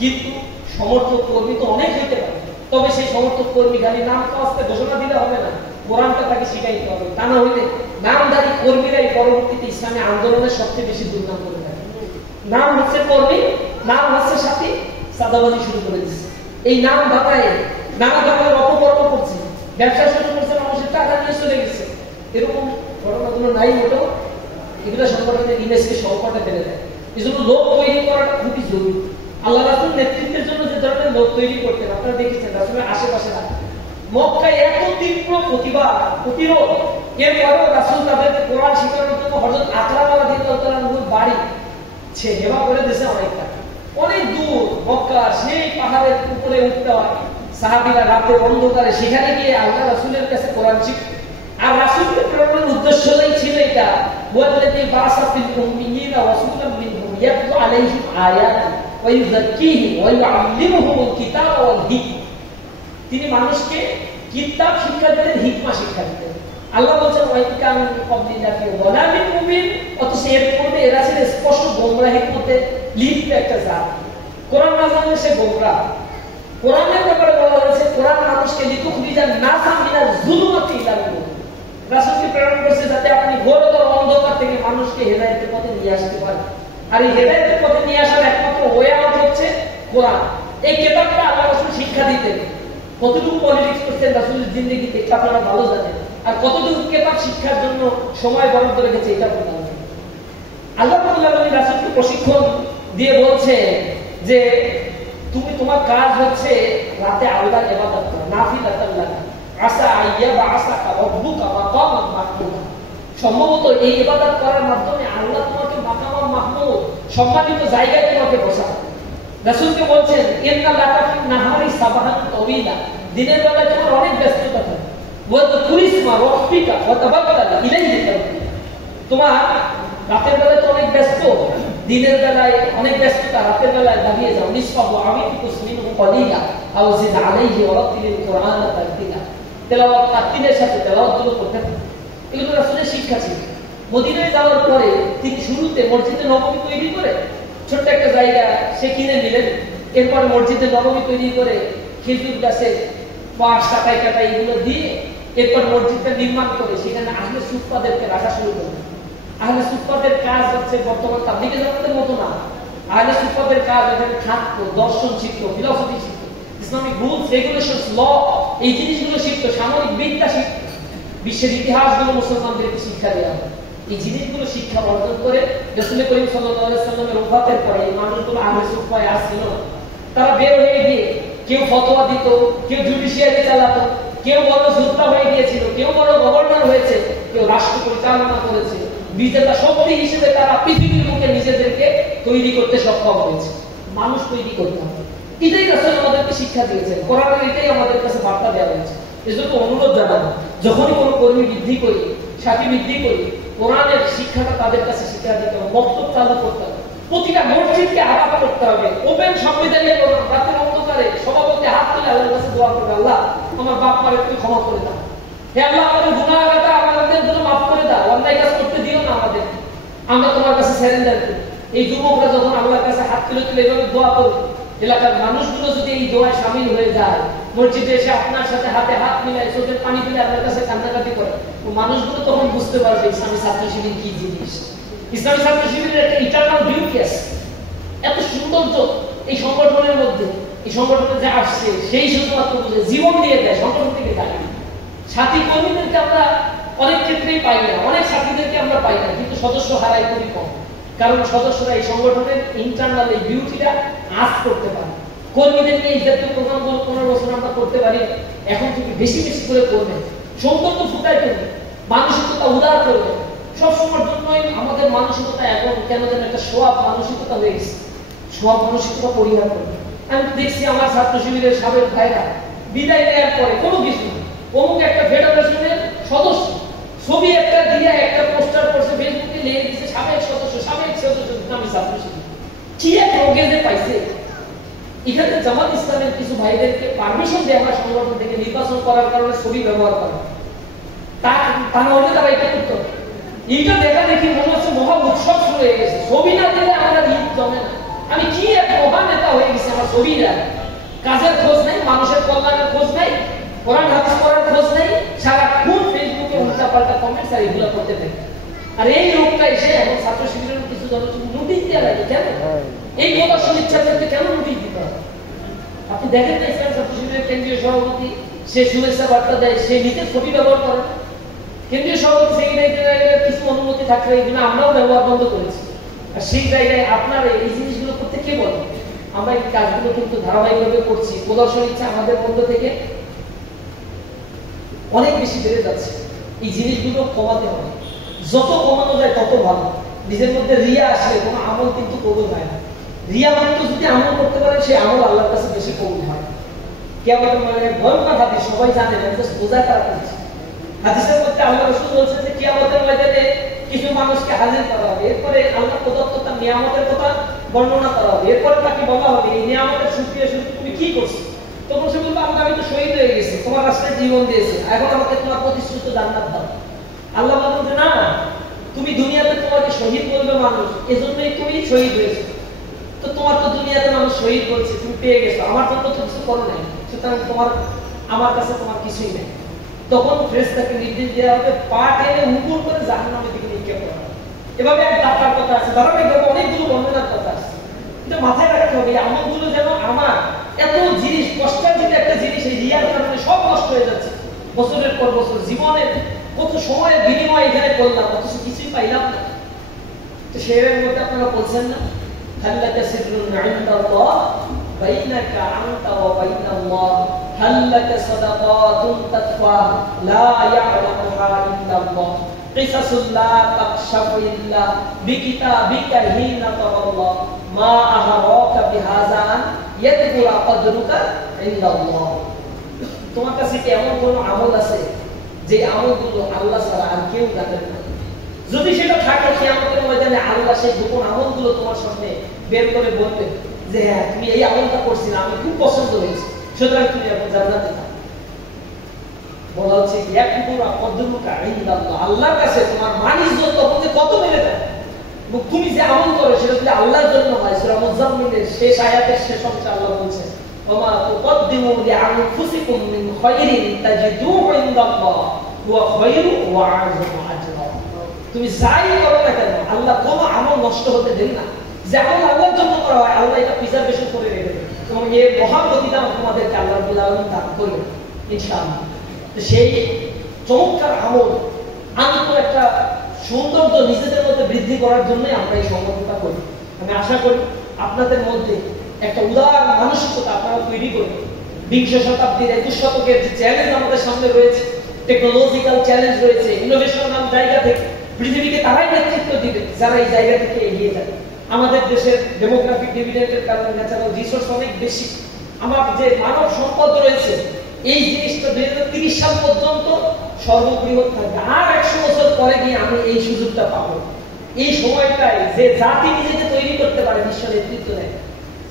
কিন্তু সমর্থক কর্মী তো অনেক হইতে পারে। তবে সেই সমর্থক কর্মী খালি নাম কাজতে ঘোষণা দিলে হবে না, কোরআনটা তাকে শিখাইতে হবে। তা না হইলে নামধারী কর্মীরাই পরবর্তীতে ইসলামী আন্দোলনের সবচেয়ে বেশি দুর্নাম করে থাকে। নাম হচ্ছে কর্মী, নাম হচ্ছে সাথী, সাদাবাজি শুরু করে দিচ্ছে। এই নাম ঢাকায় নানা ধরনের অপকর্ম করছে, ব্যবসা শুরু করছে, মানুষের টাকা নিয়ে চলে গেছে। এরকম ঘটনাগুলো নাই মোটেও। এগুলো সংগঠনের ইমেজকে সংকটে ফেলে দেয়। এই জন্য লোক তৈরি করাটা খুবই জরুরি। আল্লাহ রাসূল নেতৃত্বের জন্য যে ধরনের লোক তৈরি করতেন আপনারা দেখেছেন, রাসূলের আশেপাশে না মক্কায় এত তীব্র প্রতিরোধ, এরপরেও রাসূল তাদেরকে কোরআন শেখানোর জন্য হযরত আকরাম রাদিয়াল্লাহু তাআলা বাড়ি হেবা করে দিয়েছে অনেকটা। অনেক দূর মক্কা, সেই পাহাড়ের উপরে উঠতে হয় সাহাবীরা রাতে অন্ধকারে, সেখানে গিয়ে আল্লাহ রাসূলের কাছে কোরআন শিখতে। আর রাসূলকে প্রেরণের উদ্দেশ্যই ছিল এটা, ওয়াল্লাযী বা'আসা ফিল উম্মিয়িনা রাসূলাম মিনহুম ইয়াতলু আলাইহিম আয়াতি ওয়া ইউযাক্কিহিম ওয়া ইউআল্লিমুহুমুল কিতাবা ওয়াল হিকমা। তিনি মানুষকে কিতাব শিক্ষা দিতেন, হিকমা শিক্ষা দিতেন। আল্লাহ বলছেন ওয়াইকান ক্বাবলিনাকে ওয়ালামিন মুবিন, অথচ এর পূর্বে এরা ছিল স্পষ্ট গোমরাহির মধ্যে লিপ্ত একটা জাত। কোরআন না জানলে সে গোমরাহ। কোরআনের ব্যাপারে বলা হয়েছে কোরআন মানুষকে লিতুখরিজান নাসা মিনাজ যুলুমাতি ইলাল নূর। রাসূলকে প্রেরণ করেছে যাতে আপনি ঘোরতর অন্ধকার থেকে মানুষকে হেদায়েতের পথে নিয়ে আসতে পারেন। আর এই হেদায়েতের পথে নিয়ে আসার একমাত্র ওয়ে আউট হচ্ছে কোরআন। এই কিতাবটা আল্লাহ রাসূল শিক্ষা দিতেন। কতটুকু পলিটিক্স করছেন রাসূলের জিন্দেগিতে আপনারা ভালো জানেন, আর কতটুকু কিতাব শিক্ষার জন্য সময় বরাদ্দ রেখেছে এটা বলা হয়। আল্লাহ রাব্বুল আলামিন রাসূলকে প্রশিক্ষণ দিয়ে বলছে যে তুমি তোমার কাজ হচ্ছে রাতে আল্লাহর ইবাদত করা, নাফিলাতাল লাক, আসা আইয়া বা আসা রাব্বুকা মাকামান মাহমুদা। সম্ভবত এই ইবাদত করার মাধ্যমে আল্লাহ তোমাকে মাকামান মাহমুদ, সম্মানিত জায়গায় তোমাকে বসাবে। রাসূলকে বলছেন ইন্না লাকা ফিন নাহারি সাবাহান তাওয়িলা, দিনের বেলায় তোমার অনেক ব্যস্ততা থাকে। ওয়া তুরিসমা রাব্বিকা ওয়া তাবাক্কাল ইলাইহি তাওয়াক্কাল, তোমার রাতের বেলায় তো অনেক ব্যস্ত, দিনের বেলায় অনেক ব্যস্ততা, রাতের বেলায় দাঁড়িয়ে যাও। নিসফাহু আও ইনকুস মিনহু কলিলা আও জিদ আলাইহি ওয়া রাত্তিলিল কুরআনা তারতিলা, তেলাওয়াত তারতিলের সাথে তেলাওয়াত গুলো করতে হবে। এগুলো রাসূলের শিক্ষা ছিল। মদিনায় যাওয়ার পরে তিনি শুরুতে মসজিদে নববী তৈরি করে ছোট্ট একটা জায়গা সে কিনে নিলেন। এরপর মসজিদে নববী তৈরি করে খেজুর গাছের পাশ কাটাই কাটাই এগুলো দিয়ে এরপর মসজিদটা নির্মাণ করে সেখানে আহলে সুফফাদেরকে রাখা শুরু করলেন। আহলে সুফফাদের কাজ হচ্ছে বর্তমান তাবলীগের জামাতের মতো না। আহলে সুফফাদের কাজ এখানে থাকতো, দর্শন শিখতো, ফিলসফি শিখতো, ইসলামিক রুলস রেগুলেশনস ল এই জিনিসগুলো শিখতো, সামরিক বিদ্যা শিখতো, বিশ্বের ইতিহাসগুলো মুসলমানদেরকে শিক্ষা দেওয়া হয়। এই জিনিসগুলো শিক্ষা অর্জন করে রাসূল করিম সাল্লাল্লাহু আলাইহি ওয়াসাল্লামের ওফাতের পরে এই মানুষগুলো আহলে সুফফায় আসছিল না। তারা বের হয়ে গিয়ে কেউ ফতোয়া দিত, কেউ জুডিশিয়ারি চালাতো, কেউ বড় যোদ্ধা হয়ে গিয়েছিল, কেউ বড় গভর্নর হয়েছে, কেউ রাষ্ট্র পরিচালনা করেছে। বিজেতা শক্তি হিসেবে তারা পৃথিবীর মুখে নিজেদেরকে তৈরি করতে সক্ষম হয়েছে। মানুষ তৈরি করতে হবে, এটাই রাসূল আমাদেরকে শিক্ষা দিয়েছেন। কোরআনের এটাই আমাদের কাছে বার্তা দেওয়া হয়েছে। এজন্য অনুরোধ জানাবো, যখনই কোনো কর্মী বৃদ্ধি করি, সাথী বৃদ্ধি করি, কোরআনের শিক্ষাটা তাদের কাছে শিক্ষা দিতে হবে, বক্তব্য চালু করতে হবে, প্রতিটা মসজিদকে আলাদা করতে হবে। ওপেন সংবিধানে রাতের অন্ধকারে সভাপতি হাত তুলে আল্লাহর কাছে দোয়া করবে, আল্লাহ আমার বাপ মারে একটু ক্ষমা করে দাও, হে আল্লাহ আমাদের গুনাহগারটা আমাদের জন্য মাফ করে দাও, অন্যায় কাজ করতে দিও না আমাদের, আমরা তোমার কাছে সারেন্ডার করি। এই যুবকরা যখন আল্লাহর কাছে হাত তুলে তুলে এভাবে দোয়া করবে, এলাকার মানুষগুলো যদি এই দোয়ায় শামিল হয়ে যায়, মসজিদে এসে আপনার সাথে হাতে হাত মিলায় চোখের পানি দিলে আল্লাহর কাছে কান্নাকাটি করে, মানুষগুলো তখন বুঝতে পারবে ইসলামী ছাত্র শিবির কি জিনিস। ইসলামী ছাত্র শিবিরের একটা ইটারনাল বিউটি আছে, এত সৌন্দর্য এই সংগঠনের মধ্যে। এই সংগঠনে যে আসছে সেই শুধুমাত্র বুঝে জীবন দিয়ে দেয়, সংগঠন থেকে দেয়। সাথী কর্মীদেরকে আমরা অনেক ক্ষেত্রেই পাই না, অনেক সাথীদেরকে আমরা পাই না, কিন্তু সদস্য হারাই খুবই কম। কারণ সদস্যরা এই সংগঠনের ইন্টারনাল এই বিউটিটা আজ করতে পারে। কর্মীদের নিয়ে এই জাতীয় প্রোগ্রামগুলো 15 বছর আমরা করতে পারি, এখন থেকে বেশি বেশি করে করবেন, সৌন্দর্য ফুটাই করবেন, মানসিকতা উদার করবেন। সবসময়ের জন্যই আমাদের মানসিকতা এখন কেন যেন একটা সোয়াব মানসিকতা হয়ে গেছে, সোয়াব মানসিকতা পরিহার করবে। আমি দেখছি আমার ছাত্র শিবিরের সাবেক ভাইরা বিদায় নেওয়ার পরে কোনো কিছু অমুক একটা ফেডারেশনের সদস্য ছবি একটা দিয়ে একটা পোস্টার করছে, ফেসবুকে লিখে দিচ্ছে সাবেক সদস্য আমি ছাত্র শিবির। কি এক রোগেতে পাইছে। এখানে জামাত ইসলামের কিছু ভাইদেরকে পারমিশন দেওয়া হয় সংগঠন থেকে নির্বাচন করার কারণে ছবি ব্যবহার করা, তা না হলে তারা এটা করতো। এইটা দেখা দেখি মনে হচ্ছে মহা উৎসব শুরু হয়ে গেছে, ছবি না দিলে আমরা ঈদ জমে না। আমি কি এক মহা নেতা হয়ে গেছি, আমার ছবি না, কাজের খোঁজ নাই, মানুষের কল্যাণের খোঁজ নাই, কোরআন হাদিস পড়ার খোঁজ নাই, সারাক্ষণ ফেসবুকে উল্টাপাল্টা কমেন্টস আর এগুলো করতে থাকে। আর এই লোকটা এসে এখন ছাত্র শিবিরের কিছু নোটিশ দেওয়া লাগে কেন? এই প্রদর্শন ইচ্ছাদেরকে কেন নোটিশ দিতে হবে? আপনি দেখেন না ইসলাম ছাত্র শিবিরের কেন্দ্রীয় সভাপতি সে শুভেচ্ছা বার্তা দেয়, সে নিজের ছবি ব্যবহার করে। কেন্দ্রীয় সভাপতি সেক্রেটারির কিছু অনুমতি থাকলে এগুলো আমরাও ব্যবহার বন্ধ করেছি। আর সেই জায়গায় আপনার এই জিনিসগুলো করতে কে বলে? আমরা এই কাজগুলো কিন্তু ধারাবাহিকভাবে করছি। প্রদর্শন ইচ্ছা আমাদের মধ্য থেকে অনেক বেশি বেড়ে যাচ্ছে। এই জিনিসগুলো কমাতে হবে, যত কমানো যায় তত ভালো। নিজের মধ্যে রিয়া আসলে কোনো আমল কিন্তু কবুল হয় না। রিয়া মাত্র যদি আমল করতে পারে সে আমল আল্লাহর কাছে বেশি কবুল হয়। কিয়ামতের ময়দানে ভয়ঙ্কর হাদিস, সবাই জানেন, জাস্ট বোঝা খারাপ হচ্ছে। হাদিসের মধ্যে আল্লাহ রাসূল বলেছেন যে কিয়ামতের ময়দানে কিছু মানুষকে হাজির করা হবে, এরপরে আল্লাহ প্রদত্ত তার নিয়ামতের কথা বর্ণনা করা হবে, এরপরে তাকে বলা হবে এই নিয়ামতের শুকরিয়া শুকরিয়া তুমি কি করছো? তখন সে বলবে আল্লাহ আমি তো শহীদ হয়ে গেছি, তোমার রাস্তায় জীবন দিয়েছি, এখন আমাকে তোমার প্রতিশ্রুত জান্নাত দাও। আল্লাহ বলেন যে না, তুমি দুনিয়াতে তোমাকে শহীদ বলবে মানুষ, এজন্যই তুমি শহীদ হয়েছো, তো তোমার তো দুনিয়াতে মানুষ শহীদ বলছে, তুমি পেয়ে গেছো, আমার জন্য তো কিছু করো নাই, সুতরাং তোমার আমার কাছে তোমার কিছুই নেই। তখন ফেরেশতাকে নির্দেশ দেওয়া হবে পা টেনে উপর করে জাহান্নামের দিকে নিক্ষেপ করা হবে। এভাবে এক ডাকার কথা আছে, ধারাবাহিকভাবে অনেকগুলো বর্ণনার কথা আছে, কিন্তু মাথায় রাখতে হবে এই আমলগুলো যেন আমার এত জিনিস কষ্টার্জিত একটা জিনিস এই রিয়ার কারণে সব নষ্ট হয়ে যাচ্ছে, বছরের পর বছর জীবনের কত সময়ের বিনিময় এখানে করলাম অথচ কিছুই পাইলাম না। তো শেরের মধ্যে আপনারা বলছেন না হাল্লাকা সিররুন ইনদাল্লাহ বাইনাকা আনতা ওয়া বাইনাল্লাহ, হাল্লাকা সাদাকাতুন তাতফা লা ইয়ালামুহা ইল্লাল্লাহ, কিসাসুল লা তাকশাফু ইল্লা বিকিতাবিকা হিনা তারাল্লাহ, মা আহারাকা বিহাযা আন ইয়াদকুরা কদরুকা ইল্লাল্লাহ। তোমার কাছে কি এমন কোন আমল আছে যে আমলগুলো আল্লাহ ছাড়া আর কেউ জানেন না? যদি সেটা থাকে কিয়ামতের ময়দানে আল্লাহ সেই গোপন আমলগুলো তোমার সামনে বের করে বলবেন যে হ্যাঁ তুমি এই আমলটা করছিলে, আমি খুব পছন্দ হয়েছে, সুতরাং তুমি এখন জান্নাতে থাকো। বলা হচ্ছে ইয়াকুরা কদরুকা ইনদাল্লাহ, আল্লাহর কাছে তোমার মান ইজ্জত তখন যে কত বেড়ে যায়। তুমি যে আমল করো সেটা যদি আল্লাহর জন্য হয়, সূরা মুজাম্মিলের শেষ আয়াতের শেষ অংশে আল্লাহ বলছেন ওমা তুকদ্দিমু লিআনফুসিকুম মিন খায়রিন তাজিদুহু ইনদাল্লাহ হুয়া খায়রু ওয়া আযমু আজরা। তুমি যাই করো না কেন আল্লাহ কোনো আমল নষ্ট হতে দেন না, যে আমল আল্লাহর জন্য করা হয় আল্লাহ এটা প্রিজার্ভেশন করে রেখে দেন এবং এর মহান প্রতিদান তোমাদেরকে আল্লাহ রাব্বুল আলামিন দান করবেন ইনশাআল্লাহ। তো সেই চমৎকার আমল আনন্দ একটা সৌন্দর্য নিজেদের মধ্যে বৃদ্ধি করার জন্য আমরা এই সংগঠনটা করি। আমি আশা করি আপনাদের মধ্যে একটা উদার মানসিকতা আপনারা তৈরি করবেন। বিংশ শতাব্দীর 21 শতকের যে চ্যালেঞ্জ আমাদের সামনে রয়েছে, টেকনোলজিক্যাল চ্যালেঞ্জ রয়েছে, ইনোভেশন নাম জায়গা থেকে পৃথিবীকে তারাই নেতৃত্ব দিবে যারা এই জায়গা থেকে এগিয়ে যাবে। আমাদের দেশের ডেমোগ্রাফিক ডিভিডেন্ডের কারণে ন্যাচারাল রিসোর্স অনেক বেশি, আমার যে মানব সম্পদ রয়েছে এই জিনিসটা 2030 সাল পর্যন্ত সর্ববৃহৎ থাকবে। আর 100 বছর পরে গিয়ে আমি এই সুযোগটা পাবো। এই সময়টায় যে জাতি নিজেকে তৈরি করতে পারে বিশ্ব নেতৃত্ব দেয়।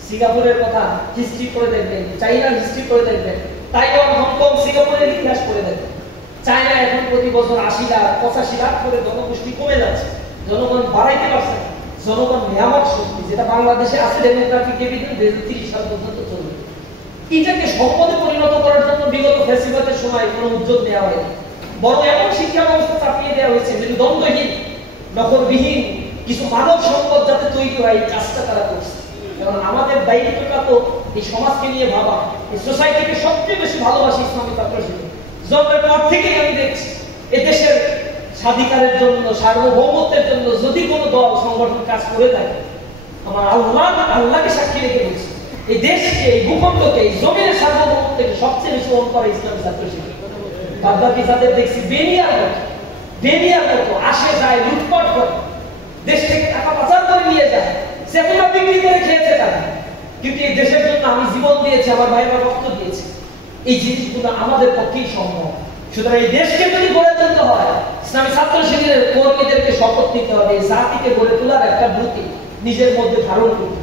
সিঙ্গাপুরের কথা হিস্ট্রি করে দেখবেন, চাইনার হিস্ট্রি করে দেখবেন, তাইওয়ান, হংকং, সিঙ্গাপুরের ইতিহাস করে দেখবেন। চায়না এখন প্রতি বছর 80 লাখ 85 লাখ করে জনগোষ্ঠী কমে যাচ্ছে, জনগণ বাড়াইতে পারছে না। জনগণ নিয়ামক শক্তি যেটা বাংলাদেশে আছে ডেমোগ্রাফিক ডিভিডেন্ড 2030 সাল পর্যন্ত চলবে। এটাকে সম্পদে পরিণত করার জন্য বিগত ফ্যাসিবাদের সময় কোনো উদ্যোগ নেওয়া হয়নি, বরং এমন শিক্ষা ব্যবস্থা চাপিয়ে দেওয়া হয়েছে যদি দ্বন্দ্বহীন নগরবিহীন কিছু মানব সম্পদ যাতে তৈরি হয় এই কাজটা তারা করছে। কারণ আমাদের দায়িত্বটা তো এই সমাজকে নিয়ে ভাবা, এই সোসাইটিকে সবচেয়ে বেশি ভালোবাসি ইসলামী ছাত্র শিবির। জন্মের পর থেকেই আমি দেখছি এদেশের স্বাধিকারের জন্য, সার্বভৌমত্বের জন্য যদি কোনো দল সংগঠন কাজ করে থাকে, আমার আল্লাহকে সাক্ষী রেখে বলছি এই দেশকে, এই ভূখণ্ডকে, এই জমির সার্বভৌমত্বকে সবচেয়ে বেশি ওন করে ইসলামী ছাত্র শিবির। বাদবাকি যাদের দেখছি বেনিয়ার মতো আসে যায়, লুটপাট করে, দেশ থেকে টাকা পাচার করে নিয়ে যায়, চেতনা বিক্রি করে খেয়েছে তারা। কিন্তু এই দেশের জন্য আমি জীবন দিয়েছি, আমার ভাইরা রক্ত দিয়েছে, এই জিনিসগুলো আমাদের পক্ষেই সম্ভব। সুতরাং এই দেশকে যদি গড়ে তুলতে হয় ইসলামী ছাত্র শিবিরের কর্মীদেরকে শপথ নিতে হবে এই জাতিকে গড়ে তোলার একটা বৃত্তি নিজের মধ্যে ধারণ করতে।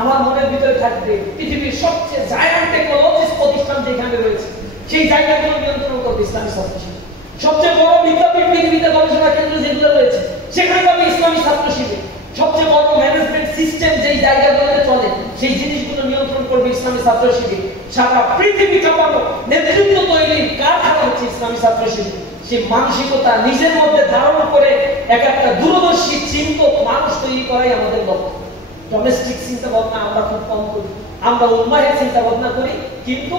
আমার মনের ভিতরে থাকবে পৃথিবীর সবচেয়ে জায়ান্ট টেকনোলজিস প্রতিষ্ঠান যেখানে রয়েছে সেই জায়গাগুলো নিয়ন্ত্রণ করবে ইসলামী ছাত্র শিবির। সবচেয়ে বড় বিদ্যাপীঠ পৃথিবীতে গবেষণা কেন্দ্র যেগুলো রয়েছে সেখানে পাবে ইসলামী ছাত্র শিবির। সবচেয়ে বড় ম্যানেজমেন্ট সিস্টেম যেই জায়গাগুলোতে চলে সেই জিনিসগুলো নিয়ন্ত্রণ করবে ইসলামী ছাত্র শিবির। সারা পৃথিবী কাঁপানো নেতৃত্ব তৈরির কারখানা হচ্ছে ইসলামী ছাত্র শিবির। সেই মানসিকতা নিজের মধ্যে ধারণ করে এক একটা দূরদর্শী চিন্তক মানুষ তৈরি করাই আমাদের লক্ষ্য। ডোমেস্টিক চিন্তা ভাবনা আমরা খুব কম করি, আমরা উন্মায়ের চিন্তা ভাবনা করি, কিন্তু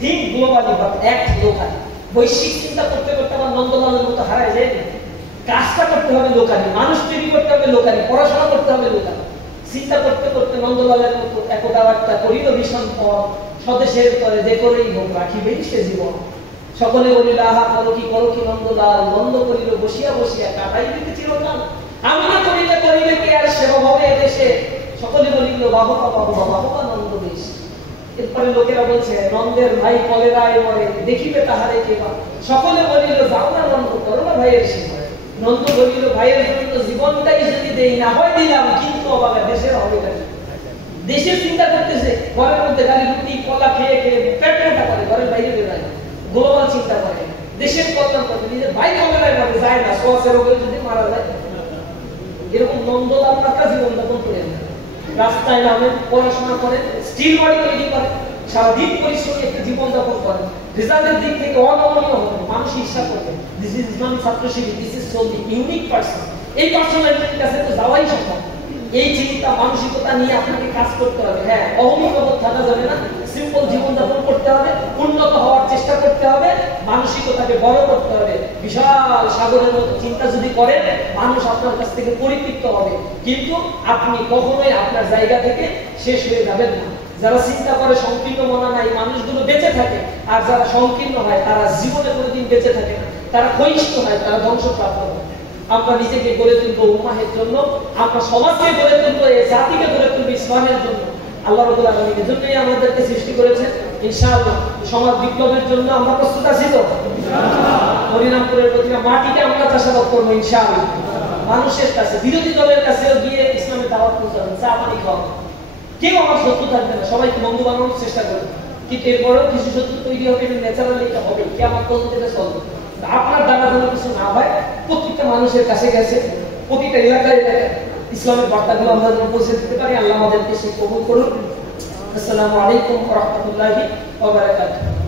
think globally but act locally. বৈশ্বিক চিন্তা করতে করতে আমার নন্দলালের মতো হারায় যায় না। কাজটা করতে হবে লোকালি, মানুষ তৈরি করতে হবে লোকালি, পড়াশোনা করতে হবে লোকালি। চিন্তা করতে করতে নন্দলালের মতো একদা একটা করিল ভীষণ পর স্বদেশের তরে যে করেই হোক রাখিবেই সে জীবন। সকলে বলিল আহা করো কি নন্দলাল, নন্দ করিল বসিয়া বসিয়া কাটাই দিতে চিরকাল। আমরা করিলে কে আর সেবা হবে এদেশে, সকলে বলিল বাহবা বাহবা বাহবা নন্দ বেশ। এরপরে লোকেরা বলছে নন্দের ভাই কলেরায় মরে দেখিবে তাহারে কেবা। সকলে বলিল যাও না নন্দ, করো না ভাইয়ের সেবা। নন্দ বলিল ভাইয়ের জন্য জীবনটাই যদি দেই, না হয় দিলাম কিন্তু অবাক দেশের হবে না। দেশের চিন্তা করতেছে, ঘরের মধ্যে খালি রুটি কলা খেয়ে খেয়ে পেট মোটা করে, ঘরের বাইরে বেরোয়, গ্লোবাল চিন্তা করে, দেশের কল্যাণ করে। নিজের ভাই কলেরায় মরে যায় না, শ্বাস রোগে যদি মারা যায়। এরকম নন্দলাল মাত্রা জীবনযাপন করে রাস্তায় নামেন, পড়াশোনা করেন, স্টিল বডি তৈরি করেন, সারাদিন পরিশ্রমী একটা জীবনযাপন করেন, রেজাল্টের দিক থেকে অনমনীয় হবেন, মানুষ ঈর্ষা করবেন। This is Islamic Chhatra Shibir, this is solely unique person. এই পার্সোনালিটির কাছে তো যাওয়াই সম্ভব। এই চিন্তা মানসিকতা নিয়ে আপনাকে কাজ করতে হবে। হ্যাঁ, অহমিকাবোধ থাকা যাবে না, সিম্পল জীবনযাপন করতে হবে, উন্নত হওয়ার চেষ্টা করতে হবে, মানসিকতাকে বড় করতে হবে। বিশাল সাগরের মতো চিন্তা যদি করেন, মানুষ আপনার কাছ থেকে পরিতৃপ্ত হবে, কিন্তু আপনি কখনোই আপনার জায়গা থেকে শেষ হয়ে যাবেন না। যারা চিন্তা করে সংকীর্ণ মনা নাই, মানুষগুলো বেঁচে থাকে, আর যারা সংকীর্ণ হয় তারা জীবনে কোনোদিন বেঁচে থাকে না, তারা ক্ষয়িষ্ঠ হয়, তারা ধ্বংসপ্রাপ্ত হয়। আমরা নিজেকে গড়ে তুলবো উম্মাহের জন্য, আমরা সমাজকে গড়ে তুলবো, এই জাতিকে গড়ে তুলবো ইসলামের জন্য। আল্লাহ রাব্বুল আলামিন এর জন্যই আমাদেরকে সৃষ্টি করেছেন। ইনশাআল্লাহ সমাজ বিপ্লবের জন্য আমরা প্রস্তুত আছি তো? ইনশাআল্লাহ। হরিনামপুরের প্রতিটা মাটিকে আমরা চাষাবাদ করবো ইনশাআল্লাহ। মানুষের কাছে, বিরোধী দলের কাছেও গিয়ে ইসলামের দাওয়াত পৌঁছাবেন, চা পানি খাওয়াবেন। কেউ আমার শত্রু থাকবে না, সবাইকে বন্ধু বানানোর চেষ্টা করবে, কিন্তু এরপরেও কিছু শত্রু তৈরি হবে, এটা ন্যাচারালি এটা হবে, কি আমার পর্যন্ত এটা চলবে। আপনার দ্বারা যেন কিছু না হয়, প্রত্যেকটা মানুষের কাছে গেছে, প্রতিটা এলাকায় ইসলামের বার্তাগুলো আমরা যেন পৌঁছে দিতে পারি। আল্লাহ আমাদেরকে সে কবুল করুন। আসসালামু আলাইকুম ওয়া রাহমাতুল্লাহি ওয়া বারাকাতুহু।